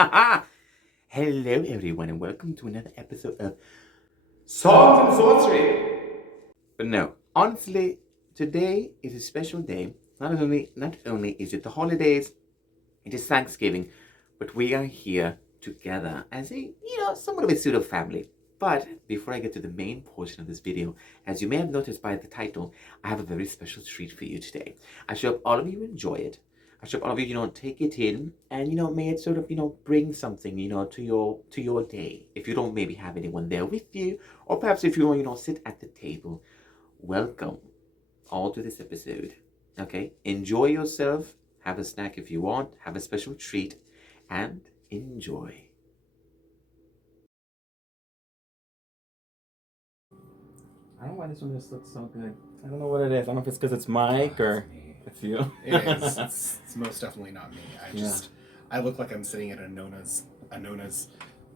Hello, everyone, and welcome to another episode of Songs and Sorcery. But no, honestly, today is a special day. Not only is it the holidays, it is Thanksgiving, but we are here together as somewhat of a pseudo family. But before I get to the main portion of this video, as you may have noticed by the title, I have a very special treat for you today. I hope all of you enjoy it. I hope all of you, take it in and, may it sort of, bring something, to your day. If you don't maybe have anyone there with you, or perhaps if you don't, sit at the table, welcome all to this episode. Okay? Enjoy yourself. Have a snack if you want. Have a special treat. And enjoy. I don't know why this one just looks so good. I don't know what it is. I don't know if it's because it's Mike or it's you. It is. It's most definitely not me. I look like I'm sitting at a Nona's,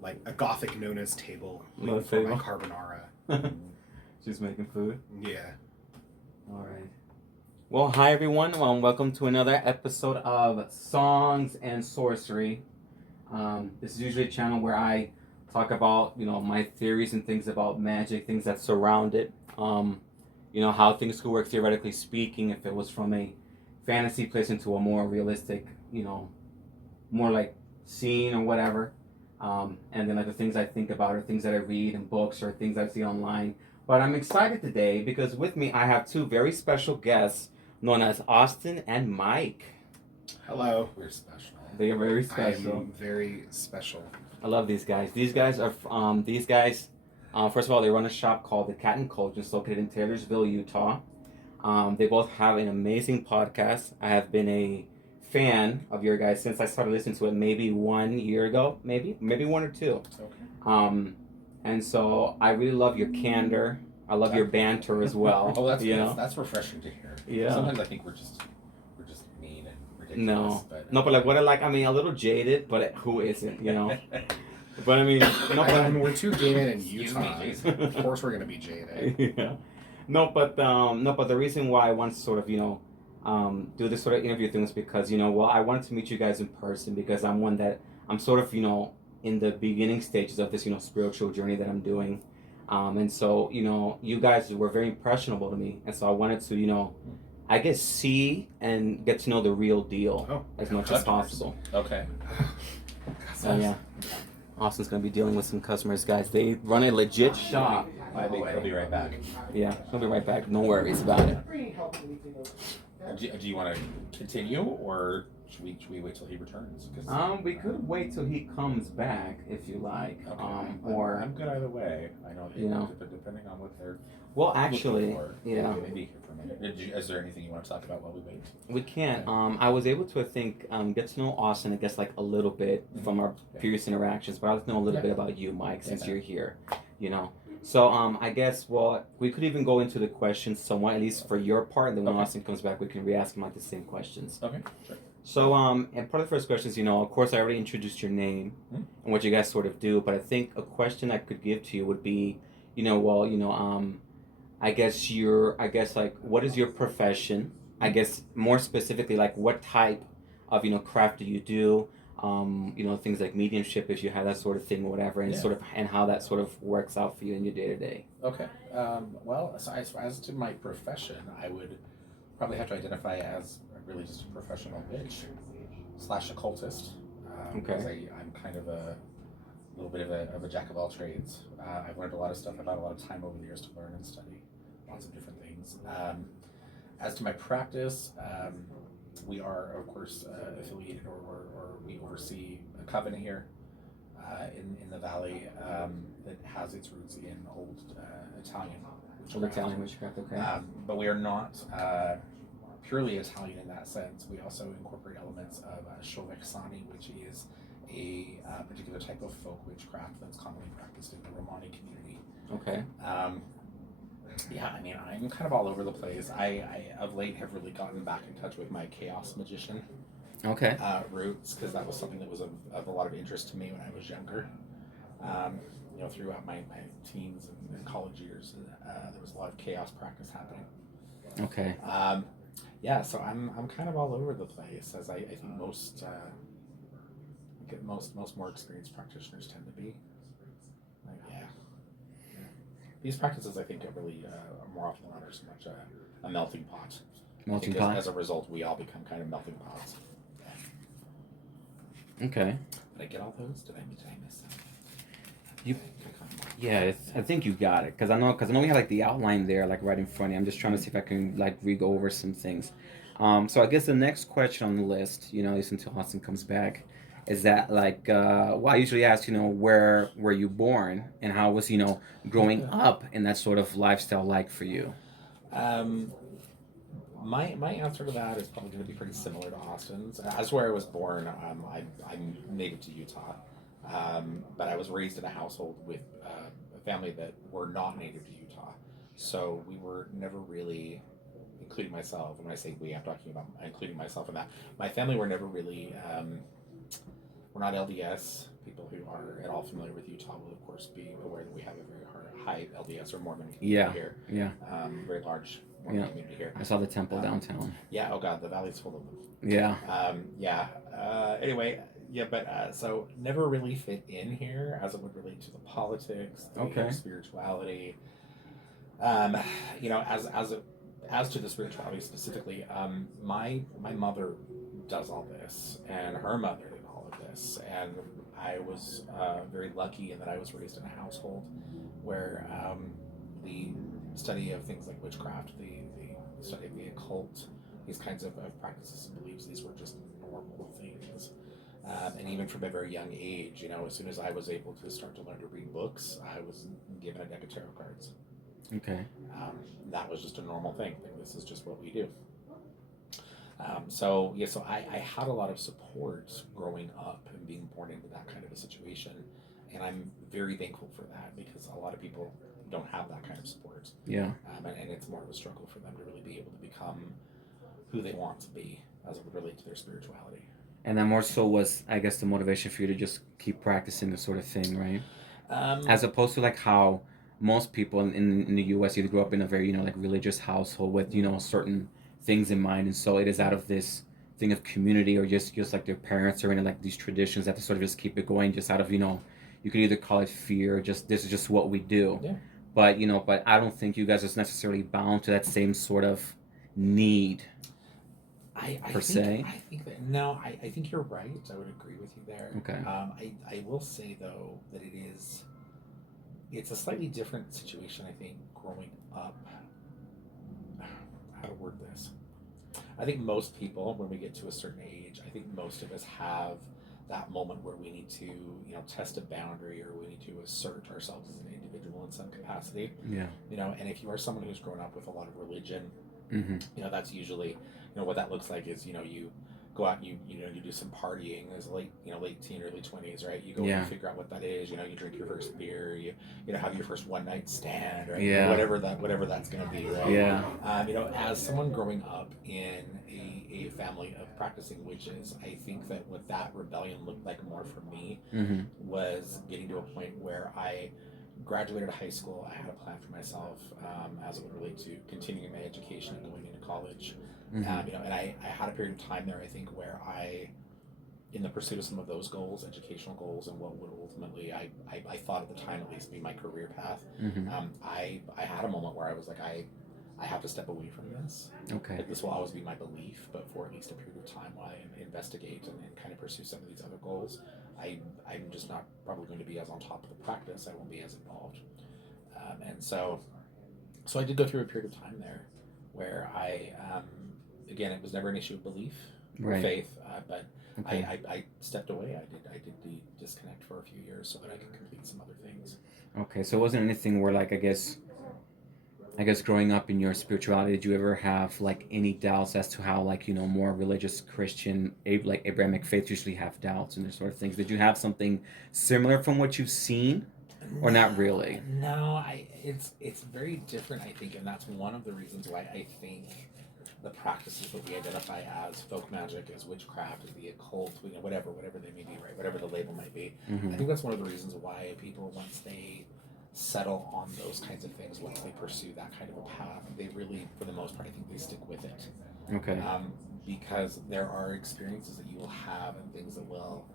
like a gothic Nona's table waiting for my carbonara. She's making food? Yeah. All right. Well, hi everyone. Welcome to another episode of Songs and Sorcery. This is usually a channel where I talk about, my theories and things about magic, things that surround it. How things could work theoretically speaking if it was from a fantasy place into a more realistic, more like scene or whatever. And then like the things I think about or things that I read in books or things I see online. But I'm excited today because with me I have two very special guests known as Austin and Mike. Hello. We're special. They are very special. I'm very special. I love these guys. These guys are first of all, they run a shop called The Cat and Coach. It's located in Taylorsville, Utah. They both have an amazing podcast. I have been a fan of your guys since I started listening to it maybe 1 year ago, maybe 1 or 2. Okay. And so I really love your candor. I love your banter as well. Oh, that's refreshing to hear. Yeah. Sometimes I think we're just mean and ridiculous. But like what a little jaded, but who isn't, But I mean, we're two gay men in Utah. Of course, we're gonna be jaded. Yeah. But the reason why I want to sort of do this sort of interview thing is because I wanted to meet you guys in person because I'm sort of in the beginning stages of this spiritual journey that I'm doing, and so you guys were very impressionable to me, and so I wanted to I guess see and get to know the real deal as much as possible. Okay. So yeah. Austin's going to be dealing with some customers, guys. They run a legit shop. I'll be right back. Yeah, he'll be right back. No worries about it. Do you want to continue, or should we wait till he returns? We could wait till he comes back, if you like. Okay. Or I'm good either way. I know but depending on what they're actually, for, yeah. Maybe here for a minute. Is there anything you want to talk about while we wait? We can. I was able to, I think, get to know Austin, I guess, like a little bit from our previous interactions, but I'd like to know a little bit about you, Mike, since you're here, So I guess, we could even go into the questions somewhat, at least for your part, and then when Austin comes back, we can re-ask him like the same questions. Okay, sure. So, and part of the first question is, of course, I already introduced your name and what you guys sort of do, but I think a question I could give to you would be, I guess, like, what is your profession? I guess, more specifically, like, what type of, craft do you do? Things like mediumship, if you have that sort of thing or whatever, and and how that sort of works out for you in your day-to-day. Okay. So as to my profession, I would probably have to identify as really just a professional witch / occultist. Okay. I'm kind of a little bit of a jack of all trades. I've learned a lot of stuff. I've had a lot of time over the years to learn and study lots of different things. As to my practice, we are, of course, affiliated or we oversee a coven here in the valley that has its roots in old Italian witchcraft, okay. but we are not purely Italian in that sense. We also incorporate elements of Shoveksani, which is a particular type of folk witchcraft that's commonly practiced in the Romani community. Okay. I'm kind of all over the place. I of late have really gotten back in touch with my chaos magician roots, because that was something that was of a lot of interest to me when I was younger. Throughout my teens and college years, there was a lot of chaos practice happening. Okay. So I'm kind of all over the place, as I think Most more experienced practitioners tend to be. Like, yeah. These practices, I think, are really more often than not are so much a melting pot. Melting pot. As a result, we all become kind of melting pots. Okay. Did I get all those? Did I miss them? You. Yeah, I think you got it. Cause I know we have like the outline there, like right in front of you. I'm just trying to see if I can like re-go over some things. So I guess the next question on the list, at least until Austin comes back, is that like, well, I usually ask, where were you born and how was, growing up in that sort of lifestyle like for you? Um, my answer to that is probably going to be pretty similar to Austin's. As where I was born, I'm native to Utah, but I was raised in a household with a family that were not native to Utah, so we were never really, including myself. And when I say we, I'm talking about including myself in that. My family were never really. We're not LDS. People who are at all familiar with Utah will, of course, be aware that we have a very high LDS or Mormon community here. Yeah. Very large Mormon community here. I saw the temple downtown. Yeah. Oh God, the valley's full of them. Yeah. Anyway, yeah, but so never really fit in here as it would relate to the politics, the spirituality. As to the spirituality specifically, my mother does all this, and her mother did all of this, and I was very lucky in that I was raised in a household where the study of things like witchcraft, the study of the occult, these kinds of practices and beliefs, these were just normal things. And even from a very young age, as soon as I was able to start to learn to read books, I was given a deck of tarot cards. Okay. That was just a normal thing. This is just what we do. So I had a lot of support growing up and being born into that kind of a situation, and I'm very thankful for that because a lot of people don't have that kind of support. Yeah. And it's more of a struggle for them to really be able to become who they want to be as it would relate to their spirituality. And that more so was, I guess, the motivation for you to just keep practicing this sort of thing, right? As opposed to like how most people in the U.S. either grew up in a very, like religious household with, certain things in mind. And so it is out of this thing of community or just like their parents are in like these traditions that to sort of just keep it going just out of, you could either call it fear or just this is just what we do. Yeah. But, but I don't think you guys are necessarily bound to that same sort of need. I think that no, I think you're right. I would agree with you there. Okay. I will say though that it's a slightly different situation. I think growing up, how to word this. I think most people, when we get to a certain age, I think most of us have that moment where we need to, test a boundary or we need to assert ourselves as an individual in some capacity. Yeah. And if you are someone who's grown up with a lot of religion, mm-hmm. That's usually, what that looks like is, you go out and you do some partying as late teen, early 20s, right? You go and figure out what that is, you drink your first beer, you have your first one night stand, right? Yeah. Whatever that's going to be, right? Yeah. As someone growing up in a family of practicing witches, I think that what that rebellion looked like more for me was getting to a point where I graduated high school. I had a plan for myself as it would relate to continuing my education and going into college. And I had a period of time there, I think, where I, in the pursuit of some of those goals, educational goals, and what would ultimately, I thought at the time at least, be my career path, I had a moment where I was like, I have to step away from this. Okay. Like, this will always be my belief, but for at least a period of time while I investigate and kind of pursue some of these other goals, I'm just not probably going to be as on top of the practice. I won't be as involved. And so I did go through a period of time there where I, again, it was never an issue of belief or faith, but I stepped away. I did the disconnect for a few years so that I could complete some other things. Okay, so it wasn't anything where, like, I guess growing up in your spirituality, did you ever have like any doubts as to how, like, more religious Christian, like Abrahamic faiths usually have doubts and those sort of things? Did you have something similar from what you've seen, or not really? No, it's very different, I think, and that's one of the reasons why I think the practices that we identify as folk magic, as witchcraft, as the occult, whatever they may be, right? Whatever the label might be. I think that's one of the reasons why people, once they settle on those kinds of things, once they pursue that kind of a path, they really, for the most part, I think they stick with it. Okay. Because there are experiences that you will have and things that will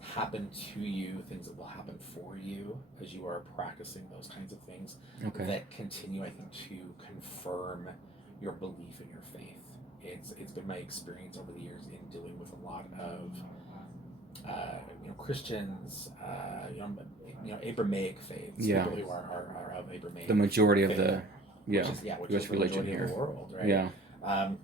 happen to you, things that will happen for you as you are practicing those kinds of things Okay. that continue, I think, to confirm your belief in your faith. It's been my experience over the years in dealing with a lot of Christians, Abrahamic faiths, Yeah. people who are of Abrahamic. The majority of faith, the which U.S. is the religion majority here. of the world, right? Yeah.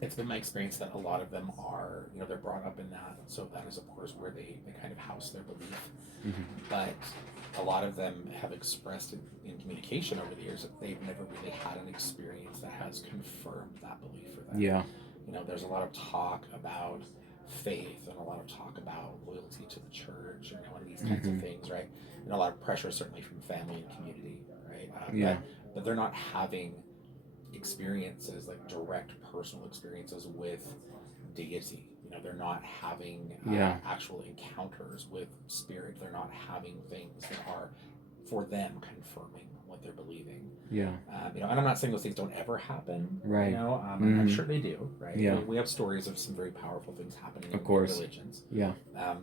It's been my experience that a lot of them are, they're brought up in that, so that is of course where they kind of house their belief. Mm-hmm. But a lot of them have expressed in communication over the years that they've never really had an experience that has confirmed that belief for them. Yeah. There's a lot of talk about faith and a lot of talk about loyalty to the church and these kinds of things, right? And a lot of pressure certainly from family and community, right? But they're not having experiences, like direct personal experiences with deity. They're not having actual encounters with spirit. They're not having things that are for them confirming what they're believing. Yeah. And I'm not saying those things don't ever happen. Right. I'm sure they do. Right. Yeah. We have stories of some very powerful things happening in religions. Yeah.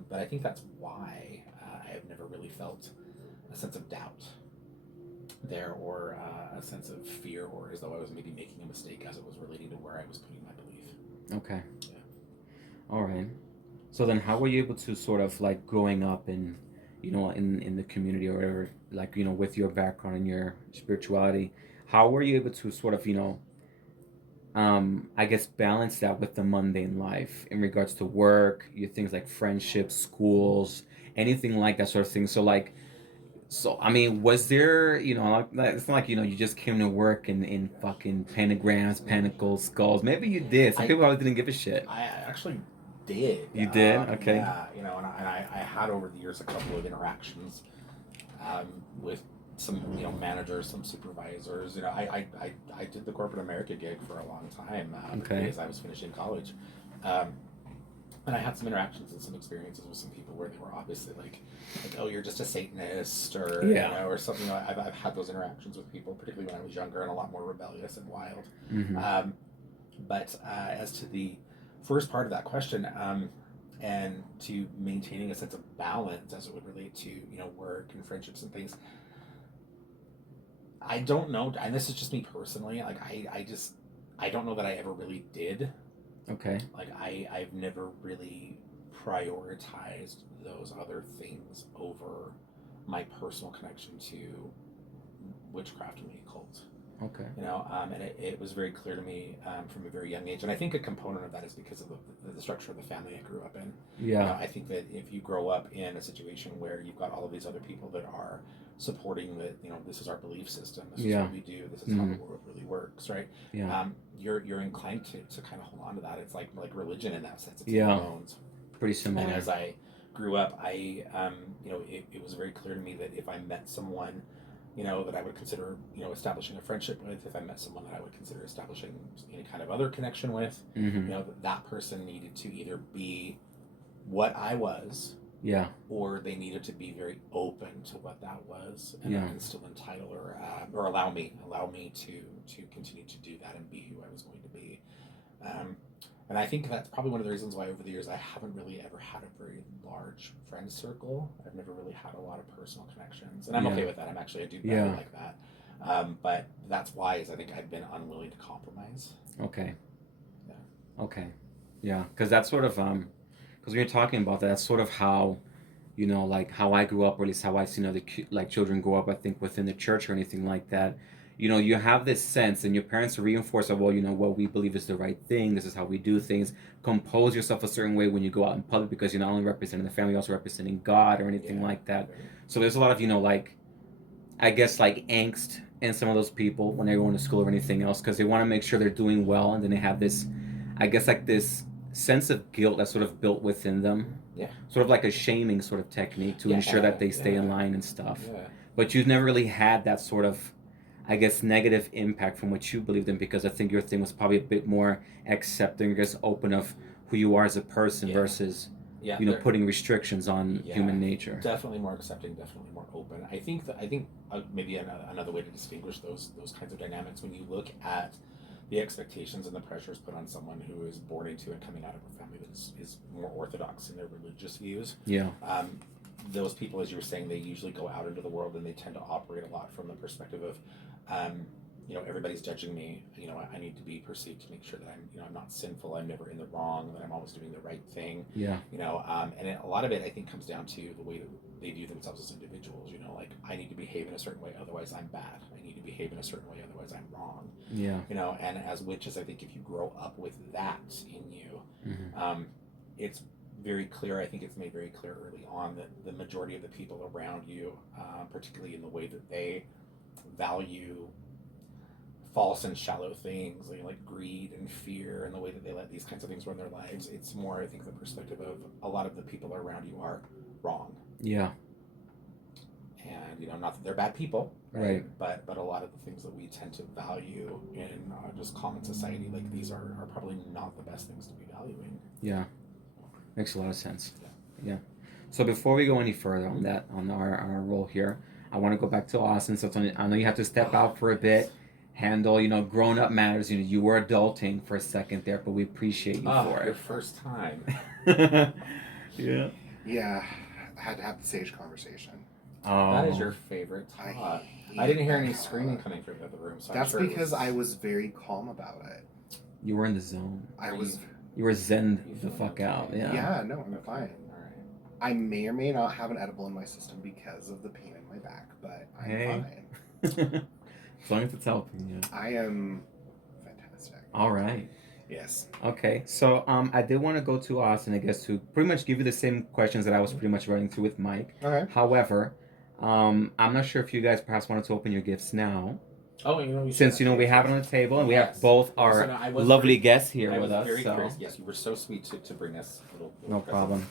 But I think that's why I have never really felt a sense of doubt there, or a sense of fear, or as though I was maybe making a mistake as it was relating to where I was putting my belief. Okay. Yeah. All right. So then how were you able to sort of like growing up in the community or whatever, like, with your background and your spirituality, how were you able to sort of, I guess balance that with the mundane life in regards to work, your things like friendships, schools, anything like that sort of thing? So, I mean, was there, it's not like, you just came to work in fucking pentagrams, pentacles, skulls. Maybe you did. Some people probably didn't give a shit. I actually did. You did? Okay. Yeah, and I had over the years a couple of interactions with some, managers, some supervisors. I did the corporate America gig for a long time as I was finishing college. And I had some interactions and some experiences with some people where they were obviously like, oh, you're just a Satanist, or or something. I've had those interactions with people, particularly when I was younger and a lot more rebellious and wild. Mm-hmm. But as to the first part of that question, and to maintaining a sense of balance as it would relate to work and friendships and things, I don't know, and this is just me personally. Like I don't know that I ever really did. Okay. Like I've never really prioritized those other things over my personal connection to witchcraft and the occult. Okay. And it was very clear to me from a very young age, and I think a component of that is because of the structure of the family I grew up in. Yeah. I think that if you grow up in a situation where you've got all of these other people that are supporting that, this is our belief system, this is what we do, this is how the world really works, right? Yeah. You're inclined to kind of hold on to that. It's like religion in that sense. It's bones. Pretty similar. And as I grew up, it was very clear to me that if I met someone, that I would consider, establishing a friendship with, if I met someone that I would consider establishing any kind of other connection with, that person needed to either be what I was, or they needed to be very open to what that was, and still entitle or allow me to continue to do that and be who I was going to be. And I think that's probably one of the reasons why over the years I haven't really ever had a very large friend circle. I've never really had a lot of personal connections, and I'm okay with that. I do better like that. But that's why I think I've been unwilling to compromise. Okay. Yeah. Okay. Yeah, because that's sort of because when you're talking about that, that's sort of how, like how I grew up, or at least how I've seen other children grow up. I think within the church or anything like that. You have this sense, and your parents reinforce of, well, what we believe is the right thing. This is how we do things. Compose yourself a certain way when you go out in public, because you're not only representing the family, you're also representing God or anything like that. So there's a lot of, like, I guess, like angst in some of those people when they're going to school or anything else, because they want to make sure they're doing well, and then they have this, I guess, like this sense of guilt that's sort of built within them. Yeah. Sort of like a shaming sort of technique to ensure that they stay in line and stuff. Yeah. But you've never really had that sort of, I guess, negative impact from what you believed in, because I think your thing was probably a bit more accepting, I guess, open of who you are as a person versus, putting restrictions on human nature. Definitely more accepting, definitely more open. I think maybe another way to distinguish those kinds of dynamics, when you look at the expectations and the pressures put on someone who is born into and coming out of a family that is more orthodox in their religious views. Yeah. Those people, as you were saying, they usually go out into the world and they tend to operate a lot from the perspective of, everybody's judging me. I need to be perceived to make sure that I'm not sinful. I'm never in the wrong. That I'm always doing the right thing. Yeah. A lot of it, I think, comes down to the way that they view themselves as individuals. Like, I need to behave in a certain way, otherwise I'm bad. I need to behave in a certain way, otherwise I'm wrong. Yeah. And as witches, I think if you grow up with that in you, it's very clear. I think it's made very clear early on that the majority of the people around you, particularly in the way that they value false and shallow things like greed and fear, and the way that they let these kinds of things run their lives, it's more, I think, the perspective of a lot of the people around you are wrong. Yeah. And not that they're bad people, right? But a lot of the things that we tend to value in just common society, like these are probably not the best things to be valuing. Yeah, makes a lot of sense. Yeah. So before we go any further on our role here, I want to go back to Austin. So I know you have to step out for a bit, handle grown up matters. You were adulting for a second there, but we appreciate you for your it. first time. Yeah. Yeah, I had to have the sage conversation. Oh. That is your favorite talk. I didn't hear any screaming coming from the other room. So that's I'm sure because I was very calm about it. You were in the zone. You were zen the fuck out. Yeah. Yeah, no, I'm fine. All right. I may or may not have an edible in my system because of the pain in my back, but I'm fine. As long as it's helping you. I am fantastic. All right. Yes. Okay, so I did want to go to Austin, I guess, to pretty much give you the same questions that I was pretty much running through with Mike. Okay. However, I'm not sure if you guys perhaps wanted to open your gifts now. Oh, since we have it on the table and we have both our lovely guests here with us. Very curious. Yes, you were so sweet to bring us little no problem.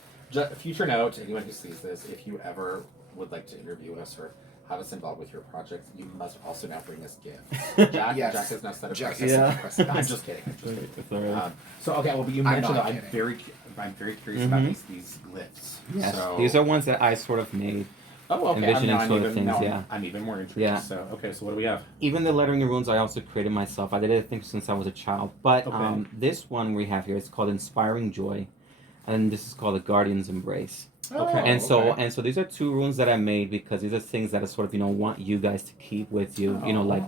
Future note: anyone who sees this, if you ever would like to interview us or have us involved with your project, you must also now bring us gifts. Jack has now set a precedent. I'm just kidding. So okay, well, but you mentioned that I'm very curious about these glyphs. Yes, so, these are ones that I sort of made. Oh, okay. Envisioning sort of things, yeah. I'm even more intrigued. Yeah. So, okay, so what do we have? Even the lettering runes I also created myself. I did it, I think, since I was a child. But this one we have here, it's called Inspiring Joy. And this is called the Guardian's Embrace. Okay. And so these are two runes that I made because these are things that I sort of, want you guys to keep with you.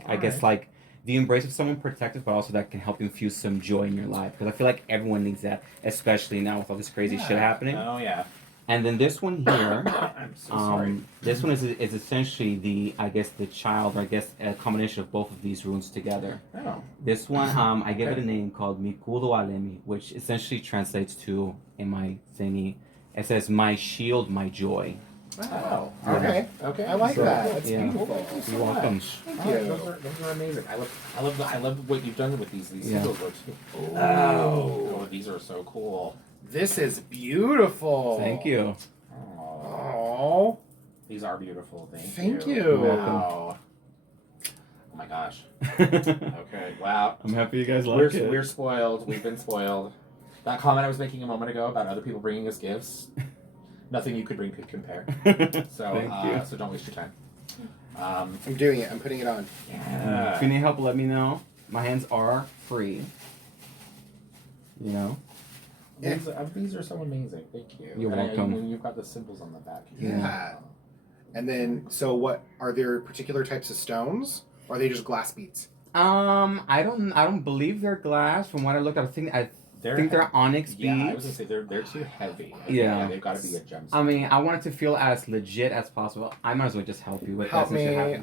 I guess like the embrace of someone protective, but also that can help infuse some joy in your life. Because I feel like everyone needs that, especially now with all this crazy shit happening. Oh, yeah. And then this one here, I'm so sorry. This one is essentially the child, or I guess a combination of both of these runes together. Oh. This one, I gave it a name called Mikudo Alemi, which essentially translates to, in my thingy, it says, my shield, my joy. Oh, okay. Okay, I like that. That's beautiful. Thank you You're welcome. Thank you. Those are amazing. I love what you've done with these symbols. Oh, these are so cool. This is beautiful. Thank you. Oh, these are beautiful. Thank you. You're welcome. Wow. Oh my gosh. Okay. Wow. I'm happy you guys like it. We're spoiled. We've been spoiled. That comment I was making a moment ago about other people bringing us gifts, nothing you could bring could compare. So, so don't waste your time. I'm doing it. I'm putting it on. Yeah. If you need help, let me know. My hands are free. These are so amazing. Thank you. You're welcome. And you've got the symbols on the back. Yeah. And then, so what are there particular types of stones, or are they just glass beads? I don't believe they're glass. From what I looked at, I think they're onyx beads. Yeah, I was gonna say they're too heavy. Yeah, they've got to be a gemstone. I mean, I want it to feel as legit as possible. I might as well just help you with Help that. me. I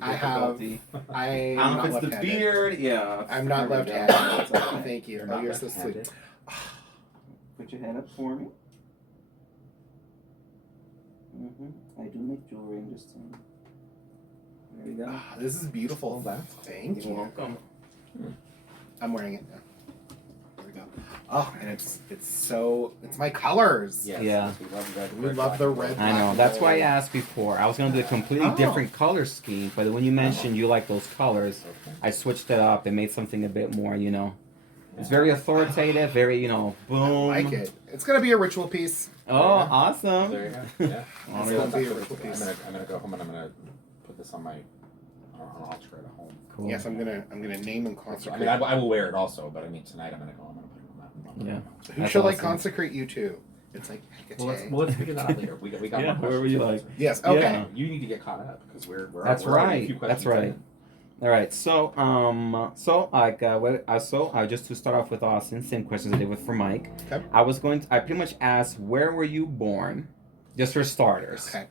don't know if it's the beard. Yeah, I'm not left-handed. Thank you. Oh, you're so sweet. Put your hand up for me. I do make jewelry. I'm just saying. There we go. This is beautiful. Thank you. You're welcome. I'm wearing it now. There we go. Oh, and it's my colors. Yes, Yeah. We love the red. I know. That's why I asked before. I was gonna do a completely different color scheme, but when you mentioned you like those colors, I switched it up and made something a bit more, It's very authoritative, very, boom. I like it. It's gonna be a ritual piece. Oh, awesome. There you go. Yeah. It's gonna be a ritual piece. I'm gonna go home and I'm gonna put this on my altar at home. Cool. Yes, I'm gonna name and consecrate. I mean, I will wear it also, but I mean, tonight I'm gonna put it on that. Yeah. Who That's shall I awesome. consecrate you to? It's like Well, let's figure that out later. We got Yeah, more whoever questions you to like. answer. Yes. Okay. Yeah. You need to get caught up because we're That's we're already a right. few That's questions right. in. All right. So just to start off with Austin, same questions I did with for Mike. Okay. I pretty much asked, where were you born, just for starters. Okay.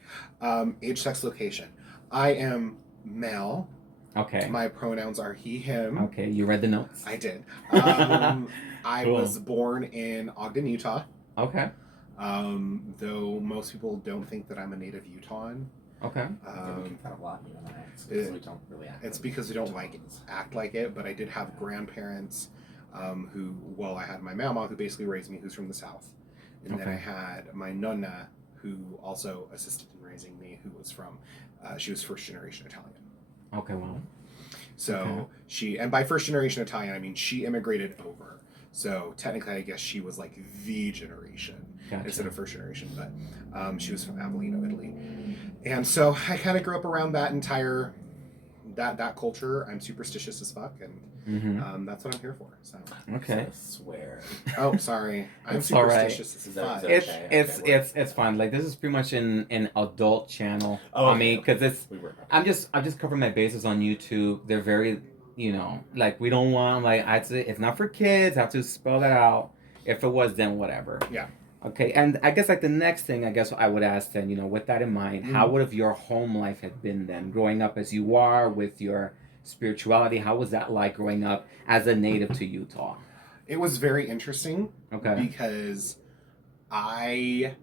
Age, sex, location. I am male. Okay. My pronouns are he, him. Okay. You read the notes. I did. I Cool. was born in Ogden, Utah. Okay. Though most people don't think that I'm a native Utahn. Okay. Yeah, we can kind of lie you and I, because we don't really act. It's because we don't act like it. But I did have grandparents, I had my mama who basically raised me, who's from the South, and then I had my nonna who also assisted in raising me, who was from, she was first generation Italian. Okay. Well. So and by first generation Italian, I mean she immigrated over. So technically, I guess she was like the generation instead of first generation. But she was from Avellino, Italy, and so I kind of grew up around that entire that culture. I'm superstitious as fuck, and that's what I'm here for. So Okay. I swear. oh, sorry, I'm It's all right. superstitious as fuck. It's fine. Like, this is pretty much an adult channel. Oh, I mean, because I'm just covering my bases on YouTube. They're very, like, we don't want, like, I'd say it's not for kids. I have to spell that out. If it was, then whatever. Yeah. Okay, and I guess, like, the next thing I guess I would ask then, with that in mind, how would have your home life had been then, growing up as you are with your spirituality? How was that like growing up as a native to Utah? It was very interesting. Okay. Because I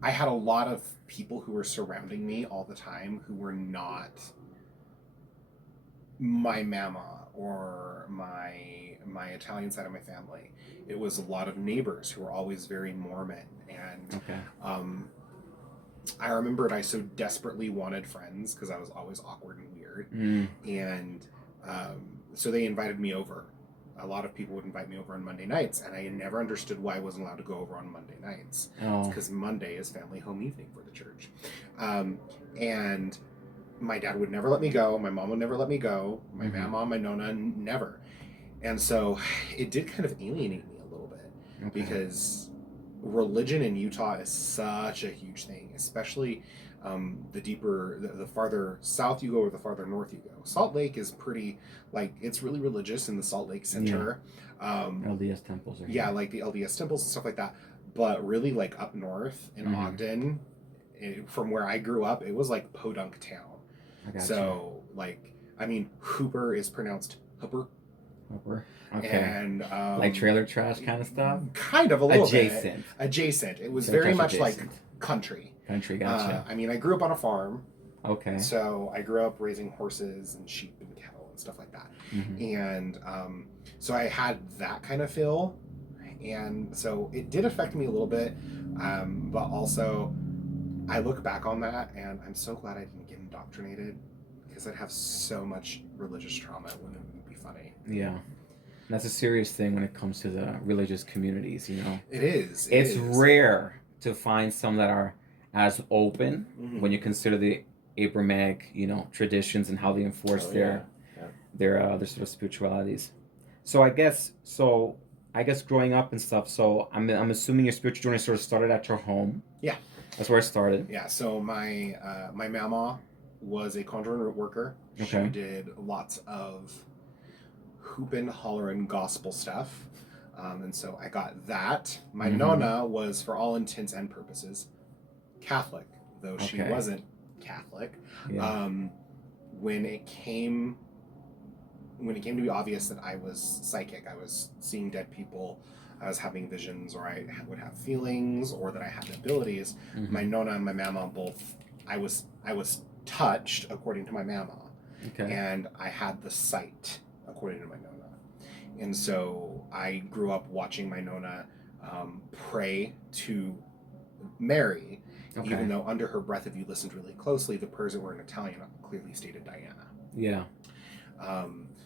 had a lot of people who were surrounding me all the time who were not my mama or my Italian side of my family. It was a lot of neighbors who were always very Mormon, and I remembered I so desperately wanted friends because I was always awkward and weird, and so they invited me over. A lot of people would invite me over on Monday nights, and I never understood why I wasn't allowed to go over on Monday nights. It's because Monday is family home evening for the church, and my dad would never let me go. My mom would never let me go. My mama, my nonna, never. And so it did kind of alienate me a little bit because religion in Utah is such a huge thing, especially the farther south you go or the farther north you go. Salt Lake is pretty, like, it's really religious in the Salt Lake Center. LDS temples. Like the LDS temples and stuff like that. But really, like, up north in Ogden, from where I grew up, it was like podunk town. So, like, I mean, Hooper is pronounced Hooper. Okay. And like trailer trash kind of stuff? Kind of a little bit. Adjacent. It was Trailer very trash much adjacent. like country. Gotcha. I mean, I grew up on a farm. Okay. So I grew up raising horses and sheep and cattle and stuff like that. And so I had that kind of feel. And so it did affect me a little bit. But also, I look back on that and I'm so glad I didn't get indoctrinated, because I'd have so much religious trauma. It wouldn't be funny. Yeah. That's a serious thing when it comes to the religious communities, It is. It's rare to find some that are as open when you consider the Abrahamic, traditions and how they enforce their sort of spiritualities. So I guess growing up and stuff. So I'm assuming your spiritual journey sort of started at your home. Yeah, that's where it started. Yeah. So my mama was a conjuring root worker. Okay. She did lots of hoopin', hollerin' gospel stuff, and so I got that. My nonna was, for all intents and purposes, Catholic, though she wasn't Catholic. Yeah. When it came to be obvious that I was psychic, I was seeing dead people, I was having visions, or I would have feelings, or that I had abilities. My nonna and my mama both, I was touched according to my mama, and I had the sight according to my nonna. And so I grew up watching my nonna pray to Mary, even though under her breath, if you listened really closely, the prayers that were in Italian clearly stated Diana. Yeah.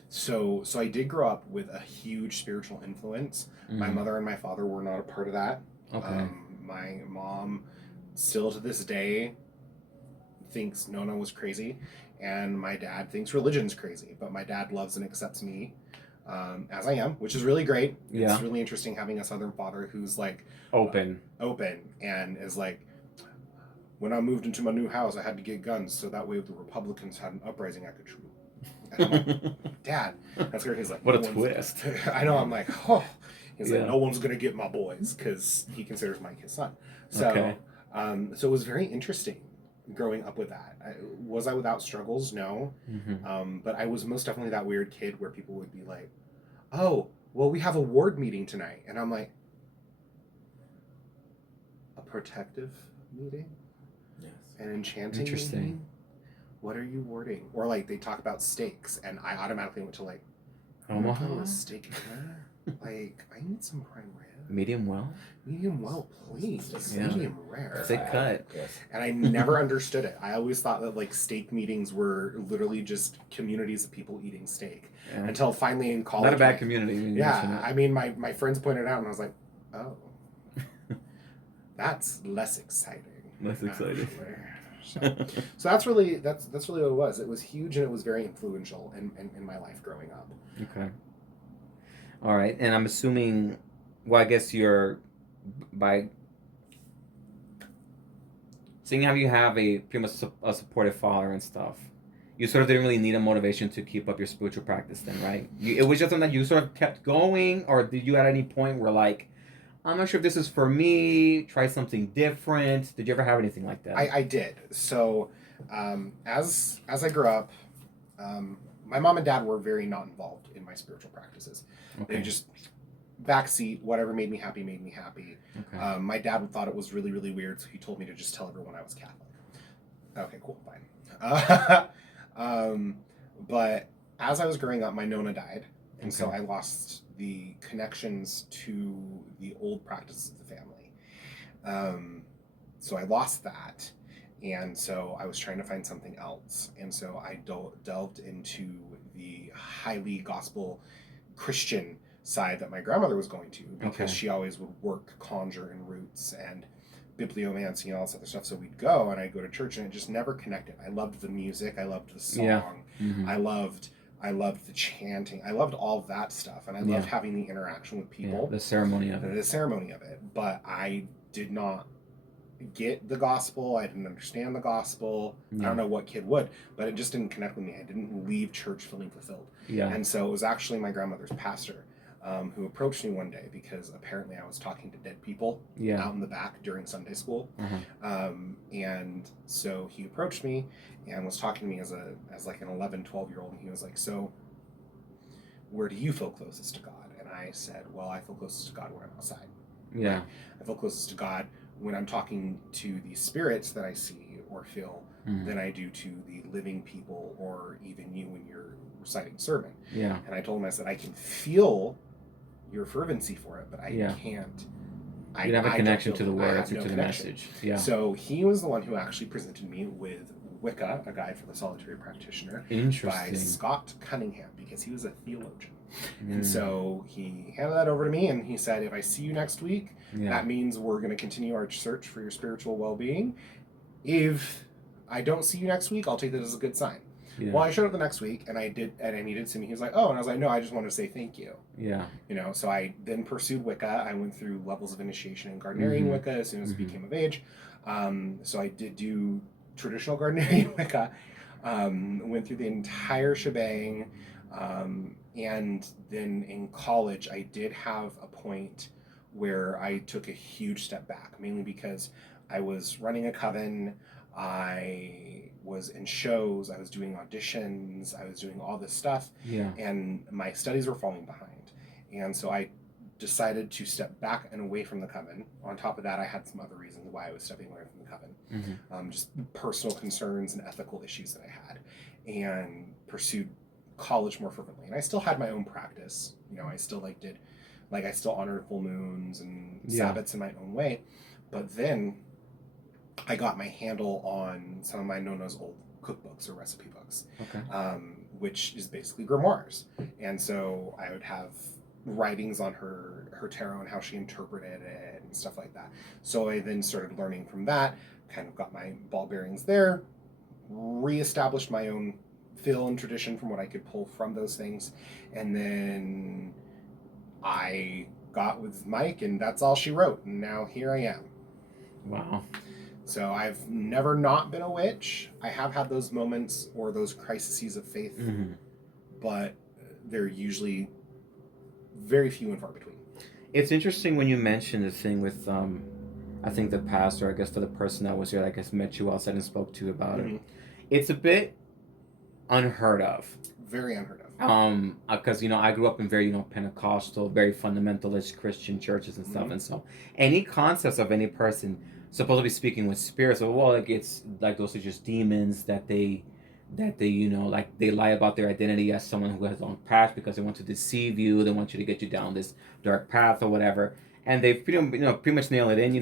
So I did grow up with a huge spiritual influence. My mother and my father were not a part of that. My mom, still to this day, thinks Nona was crazy, and my dad thinks religion's crazy, but my dad loves and accepts me as I am, which is really great. Yeah. It's really interesting having a Southern father who's like open and is like, when I moved into my new house, I had to get guns so that way if the Republicans had an uprising, I could shoot. And I'm like, Dad, that's great. He's like, what a twist. I know. I'm like, oh. He's Yeah. like, no one's gonna get my boys because he considers Mike his son. So, Okay. So it was very interesting growing up with that. Was I without struggles? No. But I was most definitely that weird kid where people would be like, oh, well, we have a ward meeting tonight. And I'm like, a protective meeting? Yes. An enchanting Interesting. meeting? What are you warding? Or like they talk about steaks, and I automatically went to like, Omaha? a steak dinner? Like, I need some prime rib. Medium well? Medium well, please. Yeah. Medium rare. Thick cut. Yes. And I never understood it. I always thought that like steak meetings were literally just communities of people eating steak. Yeah. Until finally in college. Not a bad community. Yeah. I mean, my friends pointed out, and I was like, oh. That's less exciting. Less exciting. So that's really what it was. It was huge, and it was very influential in my life growing up. Okay. All right, and I'm assuming, well, I guess you're by seeing how you have a pretty much a supportive father and stuff. You sort of didn't really need a motivation to keep up your spiritual practice, then, right? It was just something that you sort of kept going, or did you at any point where like, I'm not sure if this is for me, try something different? Did you ever have anything like that? I did. So as I grew up, my mom and dad were very not involved in my spiritual practices. Okay. They just backseat, whatever made me happy made me happy. Okay. My dad thought it was really, really weird, so he told me to just tell everyone I was Catholic. Okay, cool, fine. But as I was growing up, my Nona died, and so I lost the connections to the old practices of the family. So I lost that, and so I was trying to find something else, and so I delved into the highly gospel Christian side that my grandmother was going to, because she always would work conjure and roots and bibliomancy and all this other stuff. So we'd go, and I'd go to church, and it just never connected. I loved the music, I loved the song, I loved the chanting, I loved all of that stuff, and I loved having the interaction with people, the ceremony of it. But I did not get the gospel. I didn't understand the gospel. I don't know what kid would, but it just didn't connect with me. I didn't leave church feeling fulfilled. And so it was actually my grandmother's pastor who approached me one day, because apparently I was talking to dead people out in the back during Sunday school. And so he approached me and was talking to me as like an 11, 12-year-old, and he was like, so where do you feel closest to God? And I said, well, I feel closest to God when I'm outside. I feel closest to God when I'm talking to the spirits that I see or feel than I do to the living people, or even you when you're reciting sermon. And I told him, I said, I can feel your fervency for it, but I can't. You don't have a connection to the words or to the message. So he was the one who actually presented me with Wicca, a guide for the solitary practitioner, by Scott Cunningham, because he was a theologian. And so he handed that over to me, and he said, if I see you next week, that means we're going to continue our search for your spiritual well-being. If I don't see you next week, I'll take that as a good sign. Well, I showed up the next week, and I needed to see me. He was like, oh, and I was like, no, I just wanted to say thank you. So I then pursued Wicca. I went through levels of initiation in Gardnerian Wicca as soon as I became of age. So I did do traditional Gardnerian Wicca, went through the entire shebang, and then in college I did have a point where I took a huge step back, mainly because I was running a coven, I was in shows, I was doing auditions, I was doing all this stuff, and my studies were falling behind. And so I decided to step back and away from the coven. On top of that, I had some other reasons why I was stepping away from the coven. Just personal concerns and ethical issues that I had, and pursued college more fervently. And I still had my own practice. I still I still honored full moons and Sabbats in my own way. But then I got my handle on some of my Nona's old cookbooks or recipe books, which is basically grimoires. And so I would have writings on her tarot and how she interpreted it and stuff like that. So I then started learning from that, kind of got my ball bearings there, reestablished my own feel and tradition from what I could pull from those things. And then I got with Mike, and that's all she wrote. And now here I am. Wow. So I've never not been a witch. I have had those moments or those crises of faith, but they're usually very few and far between. It's interesting when you mention the thing with, I think the pastor, I guess, for the person that was here, I guess, met you outside and spoke to you about it. It's a bit unheard of. Very unheard of. Because, I grew up in very, Pentecostal, very fundamentalist Christian churches and stuff. And so any concepts of any person supposed to be speaking with spirits, it's like those are just demons that they like they lie about their identity as someone who has a long past because they want to deceive you, they want you to get you down this dark path or whatever, and they pretty much nail it in,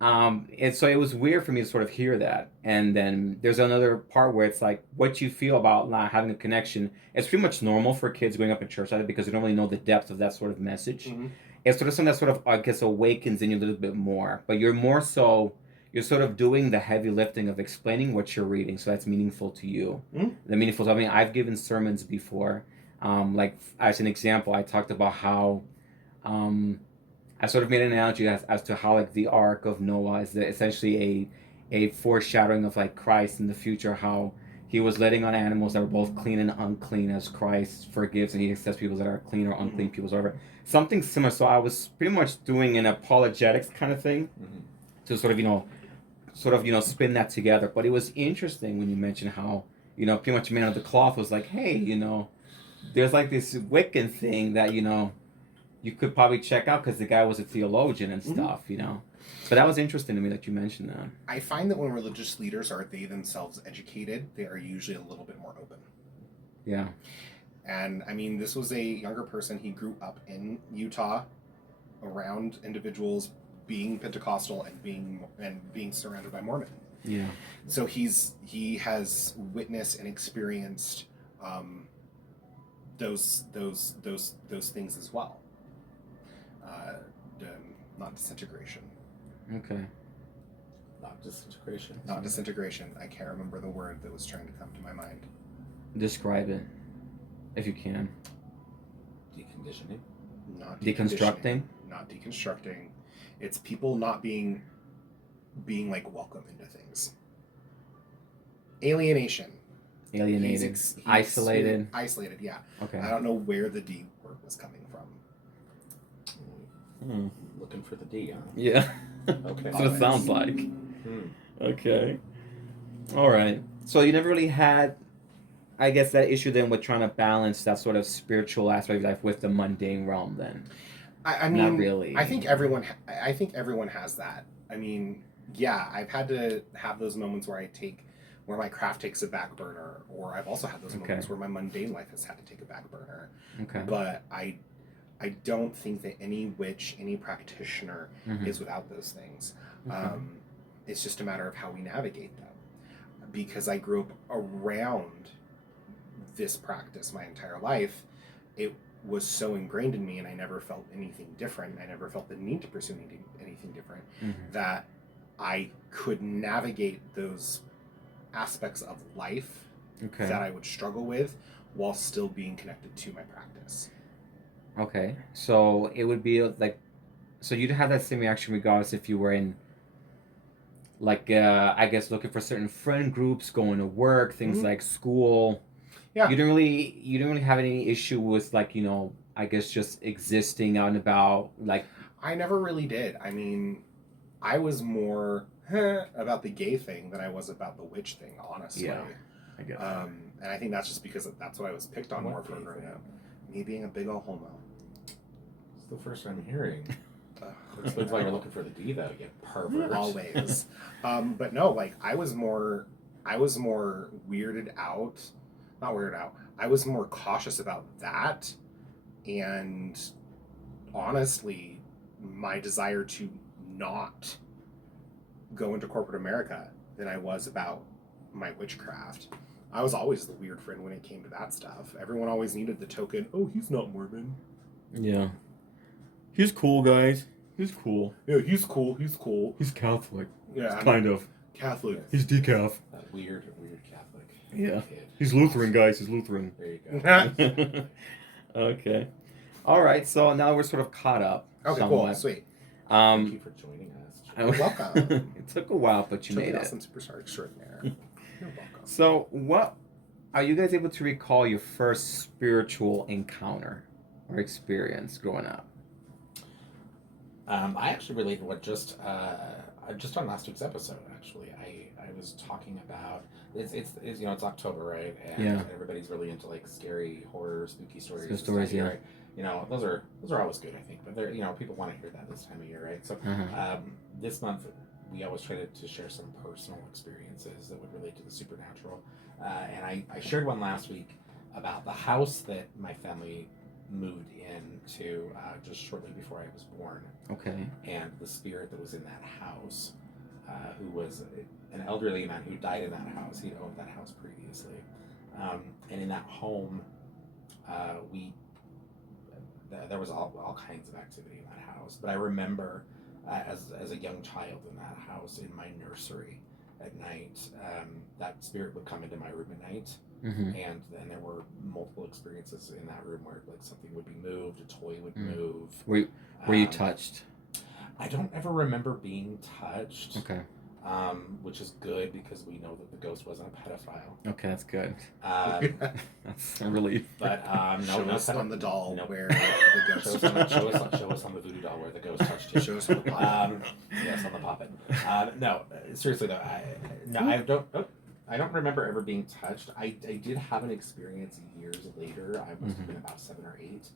and so it was weird for me to sort of hear that. And then there's another part where it's like what you feel about not having a connection. It's pretty much normal for kids growing up in church because they don't really know the depth of that sort of message. It's sort of something that sort of, I guess, awakens in you a little bit more. But you're sort of doing the heavy lifting of explaining what you're reading, so that's meaningful to you. I've given sermons before. Like, as an example, I talked about how, I sort of made an analogy as to how, like, the Ark of Noah is essentially a foreshadowing of, like, Christ in the future, how he was letting on animals that were both clean and unclean as Christ forgives and he accepts people that are clean or unclean people, whatever. Something similar. So I was pretty much doing an apologetics kind of thing to sort of, spin that together. But it was interesting when you mentioned how, pretty much Man of the Cloth was like, hey, there's like this Wiccan thing that, you could probably check out because the guy was a theologian and stuff, But that was interesting to me that you mentioned that. I find that when religious leaders are they themselves educated, they are usually a little bit more open. Yeah. And I mean, this was a younger person. He grew up in Utah around individuals being Pentecostal and being surrounded by Mormon. Yeah. So he has witnessed and experienced those things as well. Not disintegration. Okay. Not disintegration. Not disintegration. I can't remember the word that was trying to come to my mind. Describe it, if you can. Deconditioning. Not deconstructing. Not deconstructing. It's people not being like welcome into things. Alienation. Alienated. He's isolated. Isolated, yeah. Okay. I don't know where the D word was coming from. Looking for the D, huh? Yeah. Okay. That's what it sounds like. Okay. All right. So you never really had, I guess, that issue then with trying to balance that sort of spiritual aspect of life with the mundane realm then? I mean, not really. I think everyone has that. I mean, yeah, I've had to have those moments where my craft takes a back burner, or I've also had those moments where my mundane life has had to take a back burner. Okay. But I don't think that any witch, any practitioner is without those things. Okay. It's just a matter of how we navigate them. Because I grew up around this practice my entire life, it was so ingrained in me, and I never felt anything different. I never felt the need to pursue anything different, that I could navigate those aspects of life that I would struggle with while still being connected to my practice. Okay. So it would be like, so you'd have that same reaction regardless if you were in, like, I guess looking for certain friend groups, going to work, things like school. Yeah. You didn't really have any issue with, like, I guess just existing out and about, like. I never really did. I mean, I was more about the gay thing than I was about the witch thing, honestly. Yeah, I get that. And I think that's just because that's what I was picked on more for growing up. Me being a big old homo. It's the first time hearing. Explains why you're looking for the D, though. You pervert. Always. But no, like, I was more weirded out. Not weirded out. I was more cautious about that, and honestly, my desire to not go into corporate America than I was about my witchcraft. I was always the weird friend when it came to that stuff. Everyone always needed the token, oh, he's not Mormon. Yeah. He's cool, guys. He's cool. Yeah, he's cool. He's cool. He's Catholic. Yeah, kind of. Catholic. He's decaf. That weird Catholic Yeah. kid. He's Lutheran, guys. He's Lutheran. There you go. Okay. All right. So now we're sort of caught up. Okay, somewhat. cool. Sweet. Thank you for joining us. You're welcome. It took a while, but you Totally made awesome it. superstar extraordinaire. You're welcome. So, what are you guys able to recall your first spiritual encounter or experience growing up? I actually related what just on last week's episode. Actually, I was talking about it's it's October, right? And Yeah. everybody's really into like scary horror, spooky stories. Good stories, this time of yeah. year, right? Those are always good, I think. But they're people want to hear that this time of year, right? So this month we always try to share some personal experiences that would relate to the supernatural. And I shared one last week about the house that my family moved into just shortly before I was born. Okay. And the spirit that was in that house, who was an elderly man who died in that house. He'd owned that house previously. And in that home, there was all kinds of activity in that house. But I remember as a young child in that house, in my nursery at night, that spirit would come into my room at night. Mm-hmm. And then there were multiple experiences in that room where like something would be moved, a toy would move. Were you touched? I don't ever remember being touched. Okay. Which is good because we know that the ghost wasn't a pedophile. Okay, that's good. That's a relief. But Show us on the doll Nope. where the ghost. Show us on the voodoo doll where the ghost touched you. Show us on the puppet. Yes, on the puppet. No, seriously though, I don't remember ever being touched. I did have an experience years later. I must have been about 7 or 8,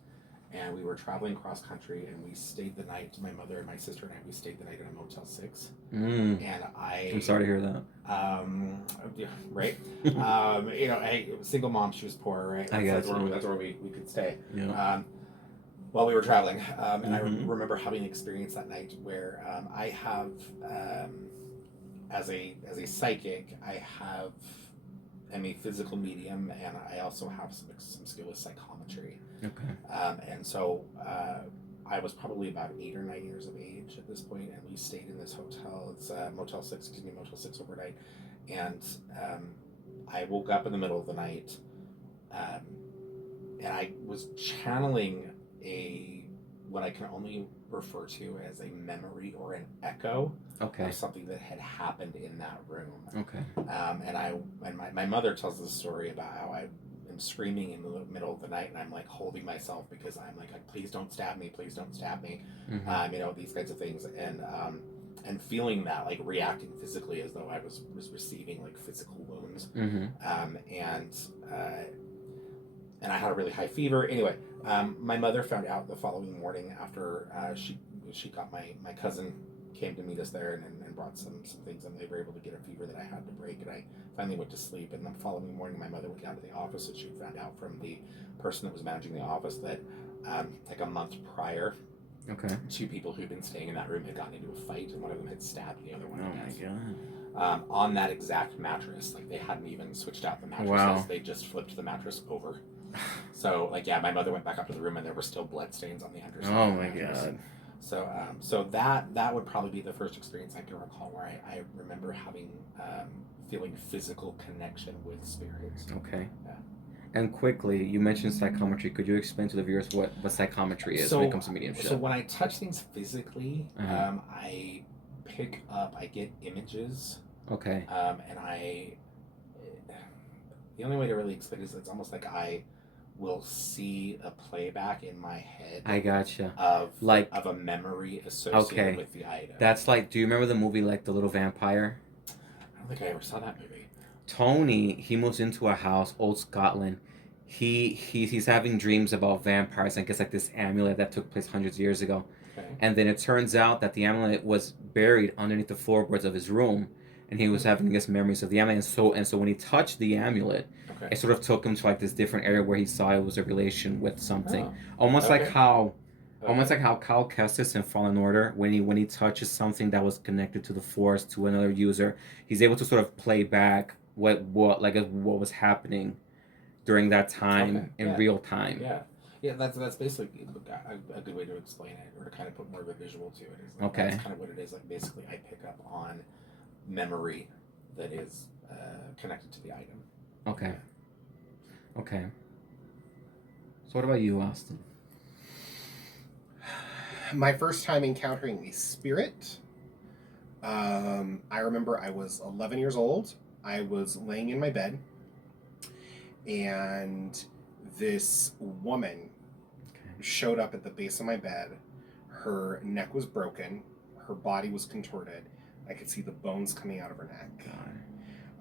and we were traveling cross country, and we stayed the night. My mother and my sister and I, we stayed the night in a Motel 6. And I'm sorry to hear that. Yeah, right. Single mom, she was poor, right? That's where we could stay. Yeah. While we were traveling, and I remember having an experience that night where I have. As a psychic, I'm a physical medium, and I also have some skill with psychometry. Okay. And so I was probably about 8 or 9 years of age at this point, and we stayed in this hotel. It's Motel 6 overnight. And I woke up in the middle of the night, and I was channeling what I can only refer to as a memory or an echo of something that had happened in that room. Okay. And my mother tells this story about how I am screaming in the middle of the night, and I'm like holding myself because I'm like, please don't stab me, please don't stab me. These kinds of things, and feeling that, like reacting physically as though I was receiving like physical wounds. And I had a really high fever. Anyway, my mother found out the following morning after she got my cousin came to meet us there and brought some things, and they were able to get a fever that I had to break, and I finally went to sleep. And the following morning, my mother went down to the office, and she found out from the person that was managing the office that like a month prior, 2 people who'd been staying in that room had gotten into a fight, and one of them had stabbed the other one. Oh my god. On that exact mattress. Like they hadn't even switched out the mattresses. Wow. They just flipped the mattress over. So my mother went back up to the room, and there were still blood stains on the underside. Oh my god. So that would probably be the first experience I can recall where I remember having feeling physical connection with spirits. Okay. Yeah. And quickly, you mentioned psychometry. Could you explain to the viewers what psychometry is when it comes to mediumship? So when I touch things physically, I pick up, I get images. Okay. And the only way to really explain it is it's almost like I will see a playback in my head. I gotcha. Of a memory associated with the item. That's like, do you remember the movie like The Little Vampire? I don't think I ever saw that movie. Tony, he moves into a house, old Scotland. He's having dreams about vampires. I guess like this amulet that took place hundreds of years ago. Okay. And then it turns out that the amulet was buried underneath the floorboards of his room. And he was having, I guess, memories of the amulet. And so when he touched the amulet, it sort of took him to like this different area where he saw it was a relation with something. Almost like how Cal Kestis in Fallen Order, when he touches something that was connected to the Force, to another user, he's able to sort of play back what was happening during that time in real time. Yeah, that's basically a good way to explain it, or to kind of put more of a visual to it. That's kind of what it is. Like basically, I pick up on memory that is connected to the item. Okay. Okay. So what about you, Austin? My first time encountering a spirit, I remember I was 11 years old. I was laying in my bed, and this woman showed up at the base of my bed. Her neck was broken. Her body was contorted. I could see the bones coming out of her neck. God.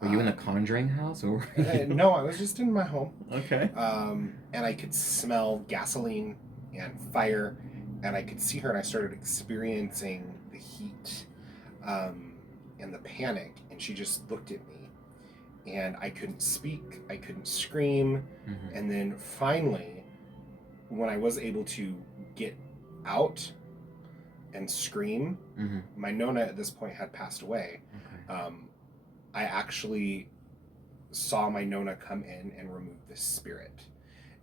Were you in the Conjuring house, or? No, I was just in my home. Okay. And I could smell gasoline and fire, and I could see her, and I started experiencing the heat and the panic, and she just looked at me, and I couldn't speak, I couldn't scream, and then finally, when I was able to get out and scream, my Nona at this point had passed away. Okay. I actually saw my Nona come in and remove this spirit.